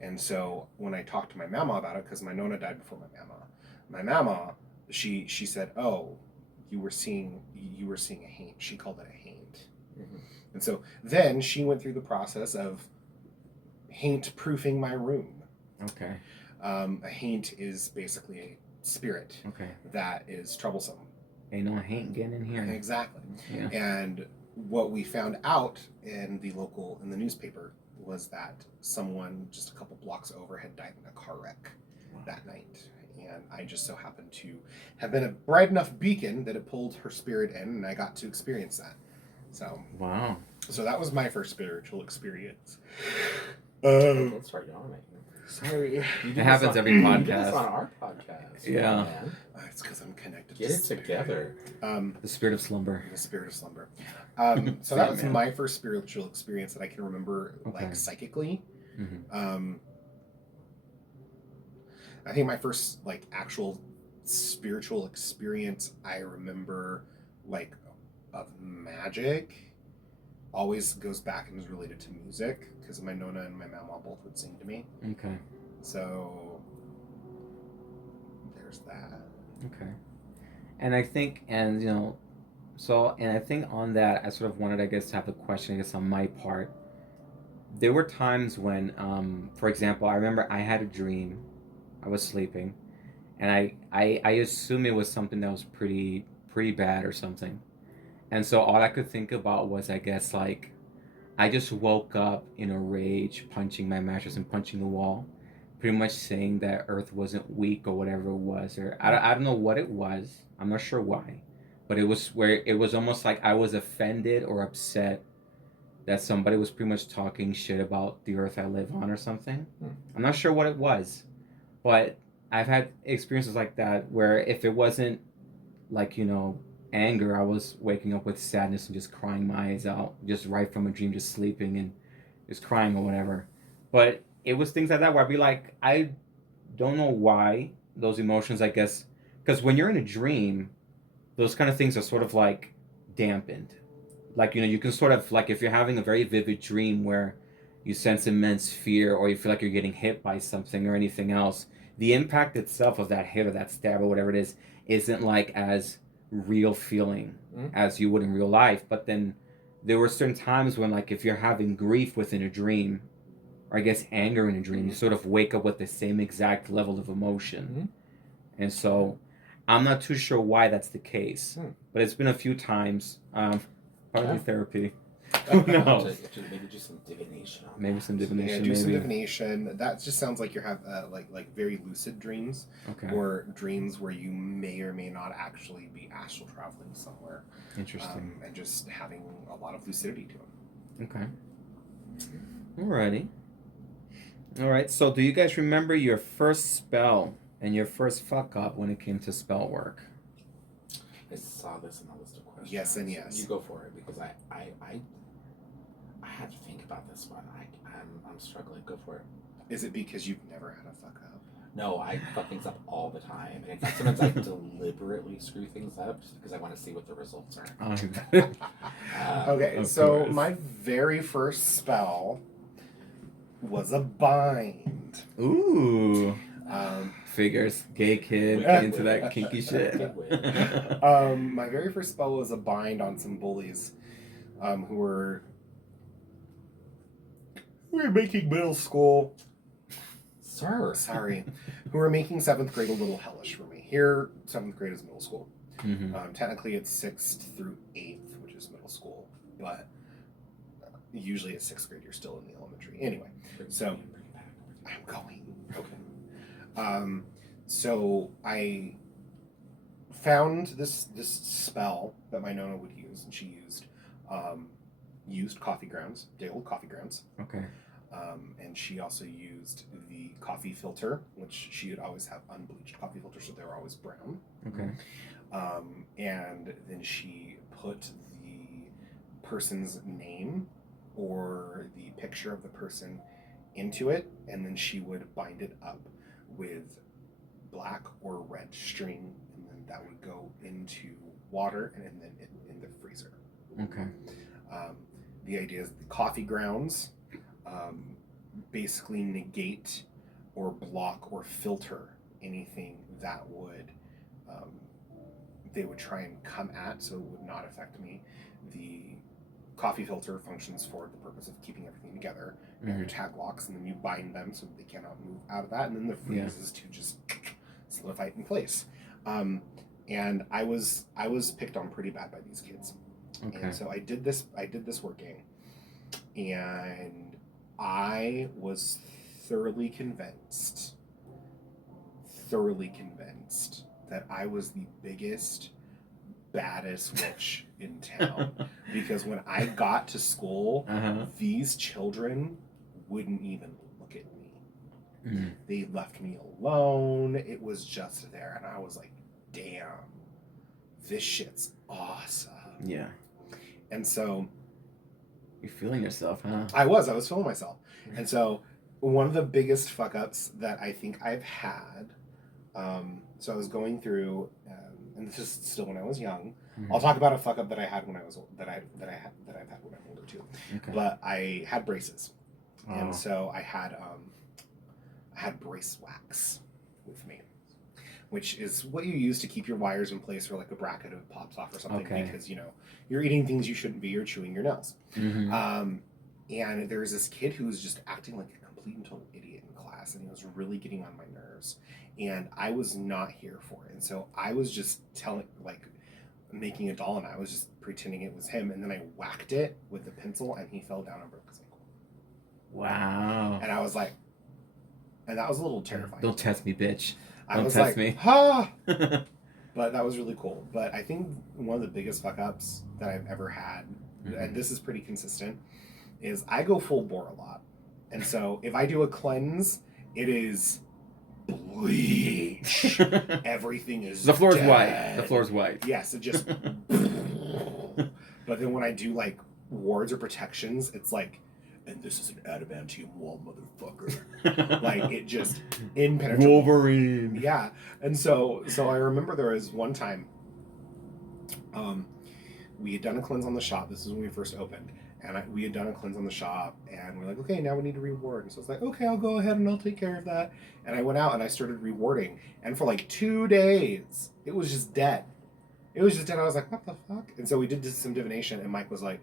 And so when I talked to my mama about it, because my Nona died before my mama, she said, "Oh, you were seeing a haint." She called it a haint. And so then she went through the process of haint proofing my room. Okay. A haint is basically a spirit that is troublesome. Ain't no haint getting in here. Exactly. Yeah. And what we found out in the newspaper was that someone just a couple blocks over had died in a car wreck that night. And I just so happened to have been a bright enough beacon that it pulled her spirit in, and I got to experience that. So Wow. So that was my first spiritual experience. Don't start yawning. Sorry. It happens every You did podcast. this on our podcast. Yeah. Man. It's because I'm connected Get to it spirit. together. The spirit of slumber. The spirit of slumber. So that was my first spiritual experience that I can remember, like, psychically. I think my first, like, actual spiritual experience I remember, like, of magic always goes back and is related to music, because my Nona and my mama both would sing to me. Okay. So there's that. Okay. And I think, and I think on that, I sort of wanted, I guess, to have a question, I guess, on my part. There were times when, for example, I remember I had a dream. I was sleeping, and I assume it was something that was pretty bad or something. And so all I could think about was, I guess, like, I just woke up in a rage, punching my mattress and punching the wall, pretty much saying that Earth wasn't weak or whatever it was, or I don't know what it was. I'm not sure why, but it was almost like I was offended or upset that somebody was pretty much talking shit about the Earth I live on or something. I'm not sure what it was, but I've had experiences like that where if it wasn't, like, anger, I was waking up with sadness and just crying my eyes out, just right from a dream, just sleeping and just crying or whatever. But it was things like that where I'd be like, I don't know why those emotions, I guess, because when you're in a dream, those kind of things are sort of like dampened. Like, you can sort of, like, if you're having a very vivid dream where you sense immense fear or you feel like you're getting hit by something or anything else, the impact itself of that hit or that stab or whatever it is isn't like as real feeling as you would in real life. But then there were certain times when, like, if you're having grief within a dream, or I guess anger in a dream, you sort of wake up with the same exact level of emotion. And so I'm not too sure why that's the case, but it's been a few times. Probably therapy. Who knows? Maybe do some divination. Maybe some divination. Yeah, do some divination. That just sounds like you have like very lucid dreams, or dreams where you may or may not actually be astral traveling somewhere. Interesting. And just having a lot of lucidity to them. Okay. Alrighty. All right. So, do you guys remember your first spell and your first fuck up when it came to spell work? I saw this in the list of questions. Yes and yes. You go for it, because I had to think about this one. I'm struggling. Go for it. Is it because you've never had a fuck up? No, I fuck things up all the time. And in fact, sometimes I deliberately screw things up just because I want to see what the results are. Okay, so my very first spell was a bind. Ooh. Figures, gay kid Wicked into witch. that kinky shit. Wicked My very first spell was a bind on some bullies who were making middle school. Sir. Sorry. Who were making 7th grade a little hellish for me. Here, 7th grade is middle school. Mm-hmm. Technically, it's 6th through 8th, which is middle school. But usually at 6th grade, you're still in the elementary. Anyway, so I'm going. Okay. So I found this spell that my nonna would use, and she used coffee grounds, day old coffee grounds. Okay. And she also used the coffee filter, which she would always have unbleached coffee filters, so they were always brown. Okay. And then she put the person's name or the picture of the person into it, and then she would bind it up with black or red string, and then that would go into water and then in the freezer. Okay. The idea is the coffee grounds basically negate or block or filter anything that would they would try and come at, so it would not affect me. The coffee filter functions for the purpose of keeping everything together. You have your tag locks, and then you bind them so they cannot move out of that, and then the freeze is to just solidify it in place. And I was picked on pretty bad by these kids. Okay. And so I did this working, and I was thoroughly convinced that I was the biggest, baddest witch in town. Because when I got to school, these children wouldn't even look at me. Mm. They left me alone. It was just there, and I was like, damn, this shit's awesome. Yeah. And so You're feeling yourself, huh? I was feeling myself. And so one of the biggest fuck ups that I think I've had, so I was going through, and this is still when I was young. Mm-hmm. I'll talk about a fuck up that I had when I was that I've had when I'm older too. Okay. But I had braces, Oh. and so I had brace wax with me, which is what you use to keep your wires in place for like a bracket if it pops off or something. Okay. Because you're eating things you shouldn't be. You're chewing your nails. Mm-hmm. And there was this kid who was just acting like a complete and total idiot in class, and he was really getting on my nerves. And I was not here for it. And so I was just making a doll, and I was just pretending it was him. And then I whacked it with the pencil, and he fell down and broke his ankle. Wow. And I was like, and that was a little terrifying. Don't test me, bitch. I Don't was test like, me. ha! But that was really cool. But I think one of the biggest fuck ups that I've ever had, and this is pretty consistent, is I go full bore a lot. And so if I do a cleanse, it is bleach. Everything is The floor's dead. white. The floor's white. Yes, it just. But then when I do like wards or protections, it's like, and this is an adamantium wall, motherfucker. Like it just impenetrable. Wolverine. Yeah, and so I remember there was one time, we had done a cleanse on the shop. This is when we first opened, and we had done a cleanse on the shop, and we're like, okay, now we need to reward. And so it's like, okay, I'll go ahead and I'll take care of that. And I went out and I started rewarding, and for like 2 days, it was just dead. It was just dead. I was like, what the fuck? And so we did some divination, and Mike was like,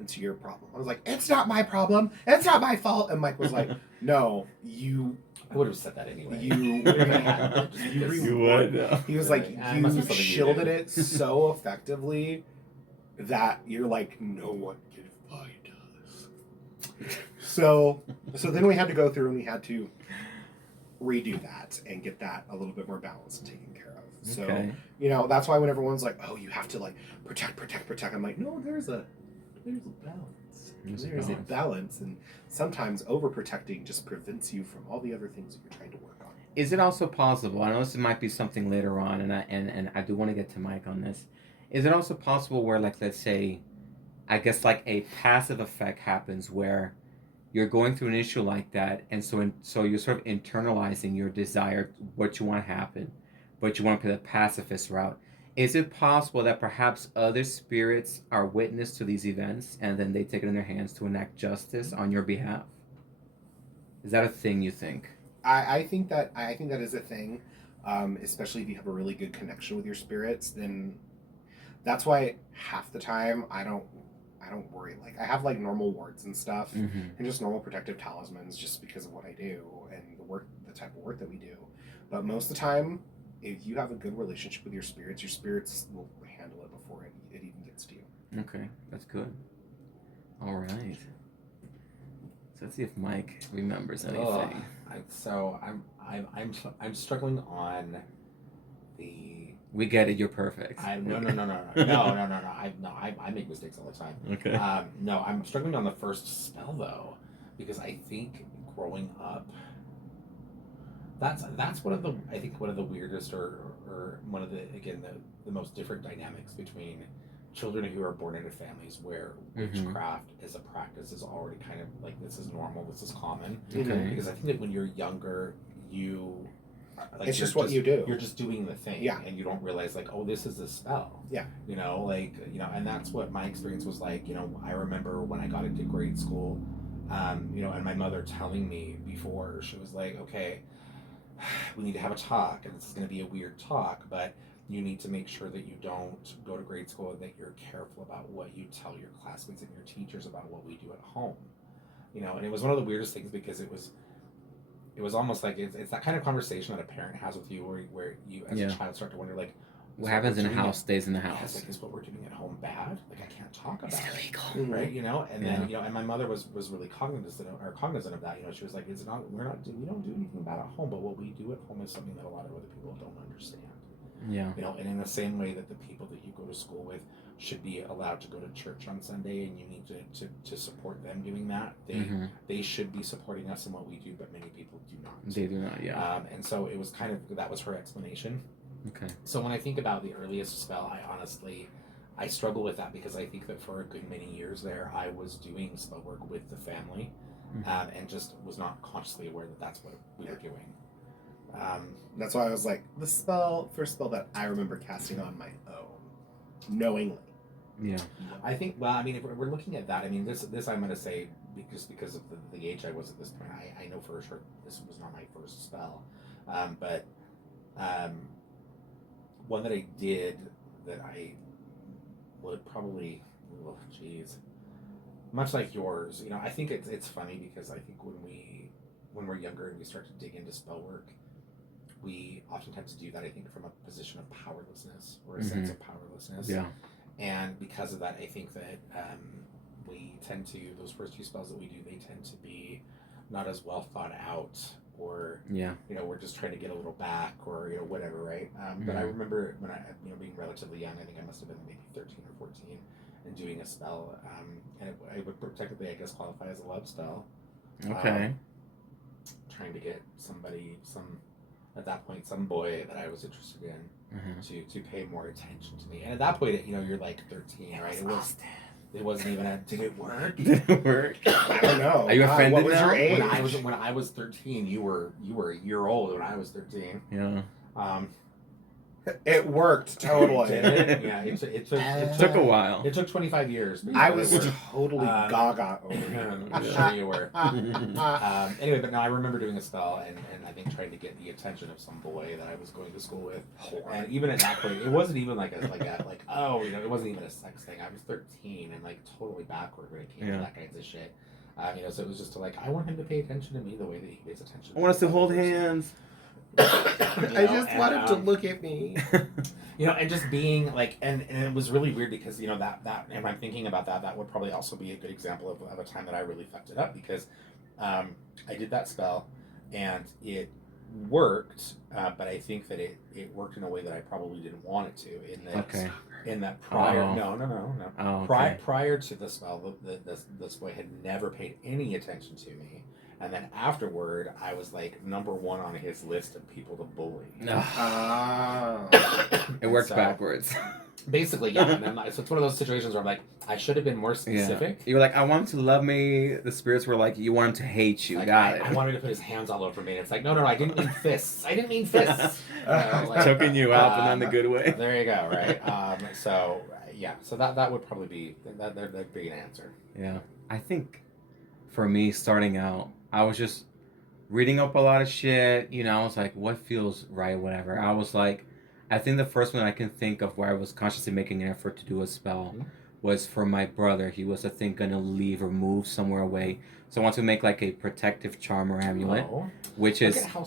it's your problem. I was like, it's not my problem. It's not my fault. And Mike was like, no, you. I would have said that anyway. You would. He was like, I must you have something you shielded did. it so effectively that you're like, no one can find us. So then we had to go through and we had to redo that and get that a little bit more balanced and taken care of. So, Okay. that's why when everyone's like, oh, you have to like protect. I'm like, no, there's a balance. There's a balance, and sometimes overprotecting just prevents you from all the other things that you're trying to work on. Is it also possible? I know this might be something later on, and I do want to get to Mike on this. Is it also possible where, like, let's say, I guess like a passive effect happens where you're going through an issue like that, and so you're sort of internalizing your desire, what you want to happen, but you want to play the pacifist route. Is it possible that perhaps other spirits are witness to these events and then they take it in their hands to enact justice on your behalf? Is that a thing you think? I think that is a thing, especially if you have a really good connection with your spirits. Then that's why half the time I don't worry. Like I have like normal wards and stuff, Mm-hmm. and just normal protective talismans, just because of what I do and the type of work that we do. But most of the time, if you have a good relationship with your spirits will handle it before it even gets to you. Okay, that's good. All right. So let's see if Mike remembers anything. I'm struggling on the. We get it. You're perfect. No. I make mistakes all the time. Okay. No, I'm struggling on the first spell though, because I think growing up, that's one of the weirdest or one of the most different dynamics between children who are born into families where witchcraft as a practice is already kind of like, this is normal, this is common. Okay. Because I think that when you're younger, you it's just what you do. You're just doing the thing, yeah, and you don't realize like, oh, this is a spell. Yeah, and that's what my experience was like. I remember when I got into grade school, and my mother telling me before, she was like, okay, we need to have a talk, and this is going to be a weird talk, but you need to make sure that you don't go to grade school and that you're careful about what you tell your classmates and your teachers about what we do at home. And it was one of the weirdest things, because it was almost like it's that kind of conversation that a parent has with you where you as a child start to wonder, like, what happens in the house stays in the house. Yes, like, is what we're doing at home bad? Like, I can't talk about it's illegal, right? And then and my mother was really cognizant of that. She was like, we don't do anything bad at home, but what we do at home is something that a lot of other people don't understand. Yeah. And in the same way that the people that you go to school with should be allowed to go to church on Sunday, and you need to support them doing that, they should be supporting us in what we do, but many people do not. They do not, yeah. And so it was kind of, that was her explanation. Okay. So when I think about the earliest spell, I struggle with that, because I think that for a good many years there, I was doing spell work with the family, and just was not consciously aware that that's what we were doing. That's why I was like, first spell that I remember casting on my own, knowingly. Yeah. I think, well, I mean, if we're looking at that, I mean, this I'm going to say, because of the age I was at this point, I know for sure this was not my first spell. But one that I did that I would probably, much like yours, I think it's funny, because I think when we're younger and we start to dig into spell work, we oftentimes do that, I think, from a position of powerlessness, or a sense of powerlessness. Yeah. And because of that, I think that we tend to, those first few spells that we do, they tend to be not as well thought out, or we're just trying to get a little back, or whatever, right? But I remember when I being relatively young, I think I must have been maybe 13 or 14, and doing a spell, and it would technically, I guess, qualify as a love spell. Okay. Trying to get at that point, some boy that I was interested in to pay more attention to me. And at that point, you're like 13, right? It wasn't even did it work? Did it work? I don't know. Are you offended what was now? your age? When I was 13, you were a year old when I was 13. Yeah. It worked totally. Did it? Yeah, it took a while. It took 25 years. I was totally gaga over it. I'm sure you were. Anyway, but no, I remember doing a spell, and I think trying to get the attention of some boy that I was going to school with. And even at that point, it wasn't even like it wasn't even a sex thing. I was 13 and like totally backward when it came to that kinds of shit. So it was just I want him to pay attention to me the way that he pays attention. I want us to hold hands. I just want him to look at me. And just being like, and it was really weird, because that and I'm thinking about that would probably also be a good example of a time that I really fucked it up, because I did that spell and it worked, but I think that it worked in a way that I probably didn't want it to. In that prior prior to the spell, this boy had never paid any attention to me. And then afterward, I was like number one on his list of people to bully. It works backwards. Basically, yeah. And then, so it's one of those situations where I'm like, I should have been more specific. You were like, I want him to love me. The spirits were like, you want him to hate you. Like, Got it. I wanted to put his hands all over me. And it's like, no, I didn't mean fists. I didn't mean fists. Choking you out, but not in the good way. There you go, right? So that would probably be, that'd be an answer. Yeah. I think for me, starting out, I was just reading up a lot of shit. I was like, what feels right, whatever. I was like, I think the first one I can think of where I was consciously making an effort to do a spell was for my brother. He was, I think, gonna leave or move somewhere away. So I want to make like a protective charm or amulet, which Look is, at how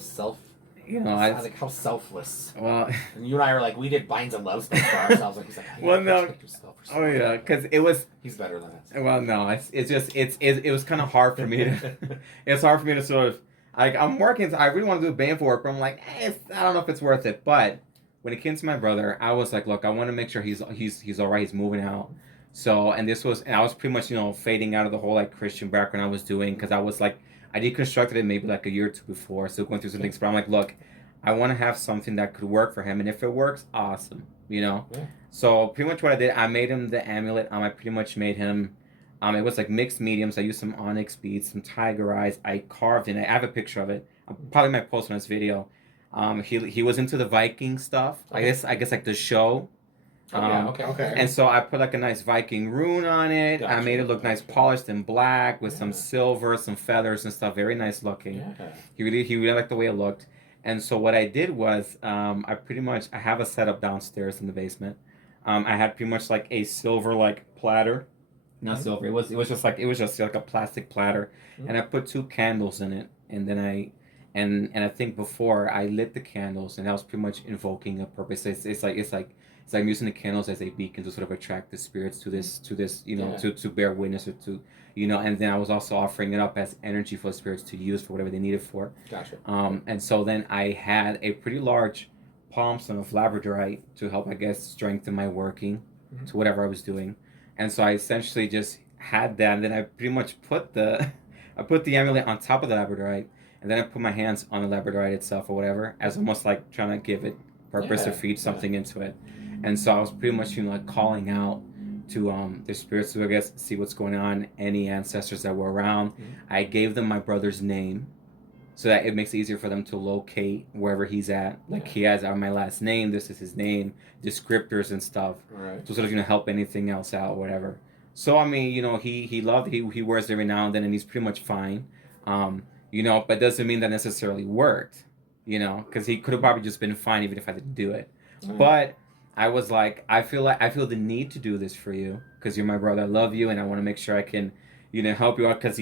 how selfless. well, And you and I are like, we did binds and love stuff for ourselves. Like he's like, well, no, yourself or oh something. yeah, because it was. He's better than us. Well, no, it's just it was kind of hard for me to. It's hard for me to sort of like I'm working. I really want to do Bane for work, but I'm like, I don't know if it's worth it. But when it came to my brother, I was like, look, I want to make sure he's all right. He's moving out. So and I was pretty much fading out of the whole like Christian background I was doing because I was like I deconstructed it maybe like a year or two before, still going through some things. But I'm like, look, I want to have something that could work for him, and if it works, awesome. Yeah. So pretty much what I did, I made him the amulet. I pretty much made him. It was like mixed mediums. I used some onyx beads, some tiger eyes. I carved in it. I have a picture of it. I probably might post on this video. He was into the Viking stuff. Okay. I guess like the show. Okay. And so I put like a nice Viking rune on it. Gotcha. I made it look nice, polished in black with some Yeah. silver, some feathers and stuff. Very nice looking. Yeah. He really liked the way it looked. And so what I did was I have a setup downstairs in the basement. I had pretty much like a silver like platter. Not silver. It was just like a plastic platter, and I put 2 candles in it, and then I think before I lit the candles, and I was pretty much invoking a purpose. It's like I'm using the candles as a beacon to sort of attract the spirits to this to bear witness or to and then I was also offering it up as energy for the spirits to use for whatever they need it for. Gotcha. And so then I had a pretty large palm stone of labradorite to help, I guess, strengthen my working to whatever I was doing. And so I essentially just had that, and then I pretty much put the amulet on top of the labradorite, and then I put my hands on the labradorite itself or whatever, as almost like trying to give it purpose or feed something into it. And so I was pretty much like calling out to the spirits to, I guess, see what's going on, any ancestors that were around. I gave them my brother's name, so that it makes it easier for them to locate wherever he's at. Like he has my last name, this is his name, descriptors and stuff. Right. To sort of help anything else out, whatever. So I mean, he loved he wears it every now and then, and he's pretty much fine. But doesn't mean that necessarily worked. Because he could have probably just been fine even if I didn't do it. But I was like I feel the need to do this for you because you're my brother. I love you, and I want to make sure I can, help you out because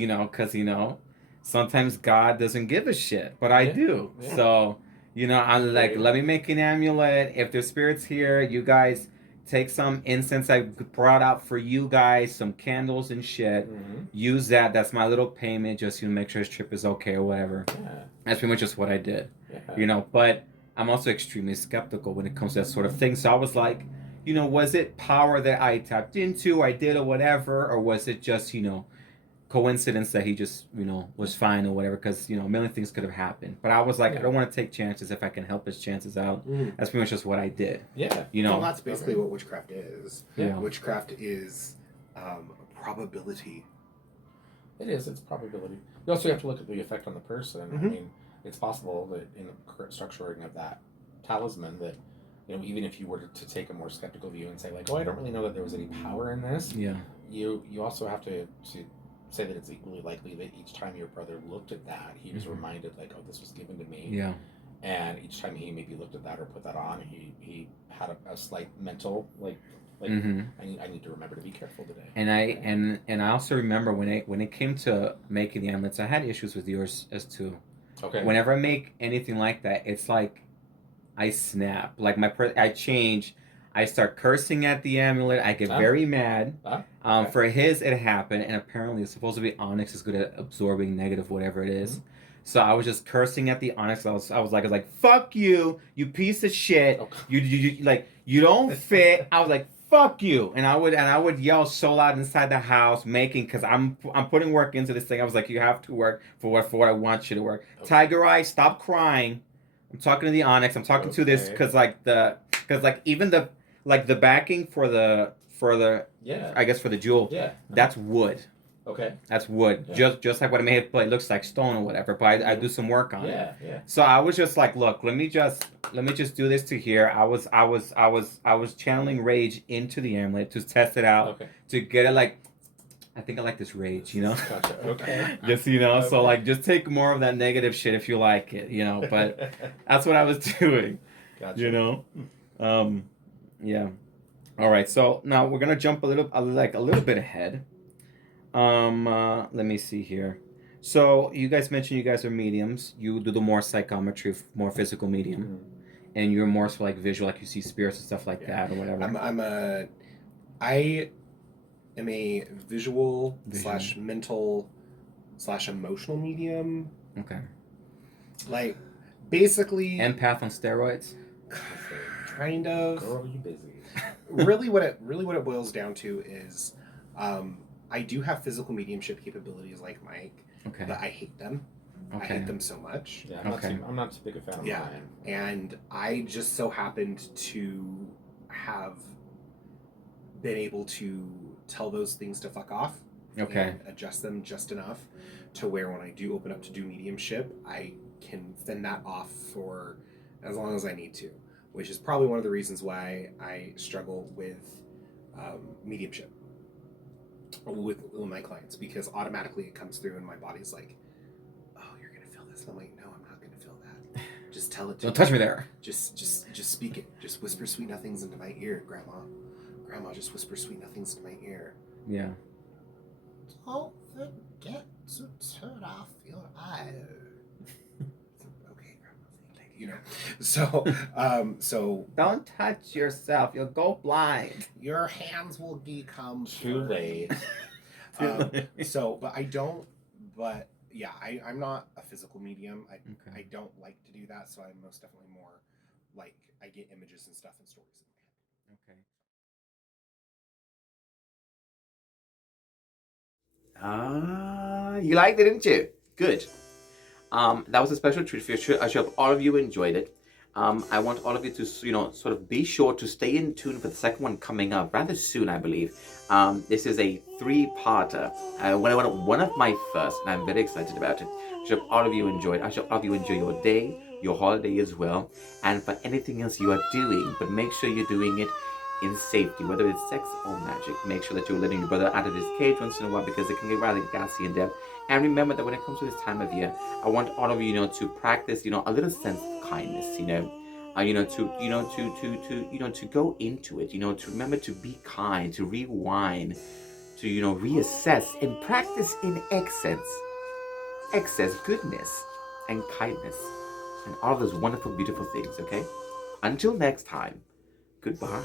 sometimes God doesn't give a shit, but I do. Yeah. So, I'm like, let me make an amulet. If there's spirits here, you guys take some incense I brought out for you guys, some candles and shit. Use that. That's my little payment. Just make sure his trip is okay or whatever. Yeah. That's pretty much just what I did. Yeah. But I'm also extremely skeptical when it comes to that sort of thing. So I was like, was it power that I tapped into, I did or whatever, or was it just, coincidence that he just was fine or whatever, because a million things could have happened. But I was like, I don't want to take chances if I can help his chances out. That's pretty much just what I did. Well, that's basically what witchcraft is. Yeah. Witchcraft is probability. It is. It's probability. You also have to look at the effect on the person. I mean, it's possible that in the correct structuring of that talisman that even if you were to take a more skeptical view and say like, oh, I don't really know that there was any power in this. Yeah. You also have to say that it's equally likely that each time your brother looked at that, he was reminded like, oh, this was given to me. Yeah. And each time he maybe looked at that or put that on, he had a slight mental like I need to remember to be careful today. And I also remember when it came to making the amulets, I had issues with yours as too. Okay. Whenever I make anything like that, it's like I snap. Like I change. I start cursing at the amulet. I get very mad. Okay. For his, it happened, and apparently it's supposed to be onyx is good at absorbing negative whatever it is. So I was just cursing at the onyx. I was like, fuck you, you piece of shit. Okay. You don't fit. I was like, fuck you, and I would yell so loud inside the house, because I'm putting work into this thing. I was like, you have to work for what I want you to work. Okay. Tiger Eye, stop crying. I'm talking to the onyx. I'm talking to this because even the backing for the I guess for the jewel, that's wood. Okay. That's wood. Yeah. Just like what I made, but it looks like stone or whatever. But I do some work on it. Yeah. So I was just like, look, let me just do this to here. I was channeling rage into the amulet to test it out, to get it like I think I like this rage, you know? Gotcha. Okay. Just, you know, so Okay. like just take more of that negative shit if you like it, you know, but that's what I was doing, Gotcha. you know? Yeah. All right, so now we're gonna jump a little bit ahead. Let me see here. So you guys mentioned you guys are mediums. You do the more psychometry, more physical medium, and you're more so like visual, like you see spirits and stuff like Yeah. that or whatever. I am a visual / mental / emotional medium. Okay. Like, basically, Empath on steroids. kind of. Girl, you busy. really what it boils down to is I do have physical mediumship capabilities like Mike, Okay. but I hate them. I hate them so much. Yeah, I'm not too big a fan of mine. And I just so happened to have been able to tell those things to fuck off. Okay. And adjust them just enough to where when I do open up to do mediumship, I can fend that off for as long as I need to, which is probably one of the reasons why I struggle with mediumship with my clients, because automatically it comes through and my body's like, oh, you're gonna feel this, and I'm like, no, I'm not gonna feel that. Just tell it to Don't touch me there. Just speak it. Just whisper sweet nothings into my ear, Grandma, just whisper sweet nothings into my ear. Yeah. Don't forget to turn off your eyes. Okay, Grandma, thank you. You know, so Don't touch yourself. You'll go blind. your hands will become Too late. But I don't. But yeah, I'm not a physical medium. Okay. I don't like to do that. So I'm most definitely more like I get images and stuff and stories in my head. Okay. You liked it, didn't you? Good. That was a special treat for you. I hope all of you enjoyed it. I want all of you to, sort of be sure to stay in tune for the second one coming up rather soon, I believe. This is a 3-parter. One of my first, and I'm very excited about it. I hope all of you enjoyed. I hope all of you enjoy your day, your holiday as well, and for anything else you are doing. But make sure you're doing it in safety, whether it's sex or magic. Make sure that you're letting your brother out of his cage once in a while, because it can get rather gassy in there. And remember that when it comes to this time of year, I want all of you, to practice, a little sense of kindness, to go into it, to remember to be kind, to rewind, to, reassess and practice in excess goodness and kindness and all of those wonderful, beautiful things, okay? Until next time, goodbye.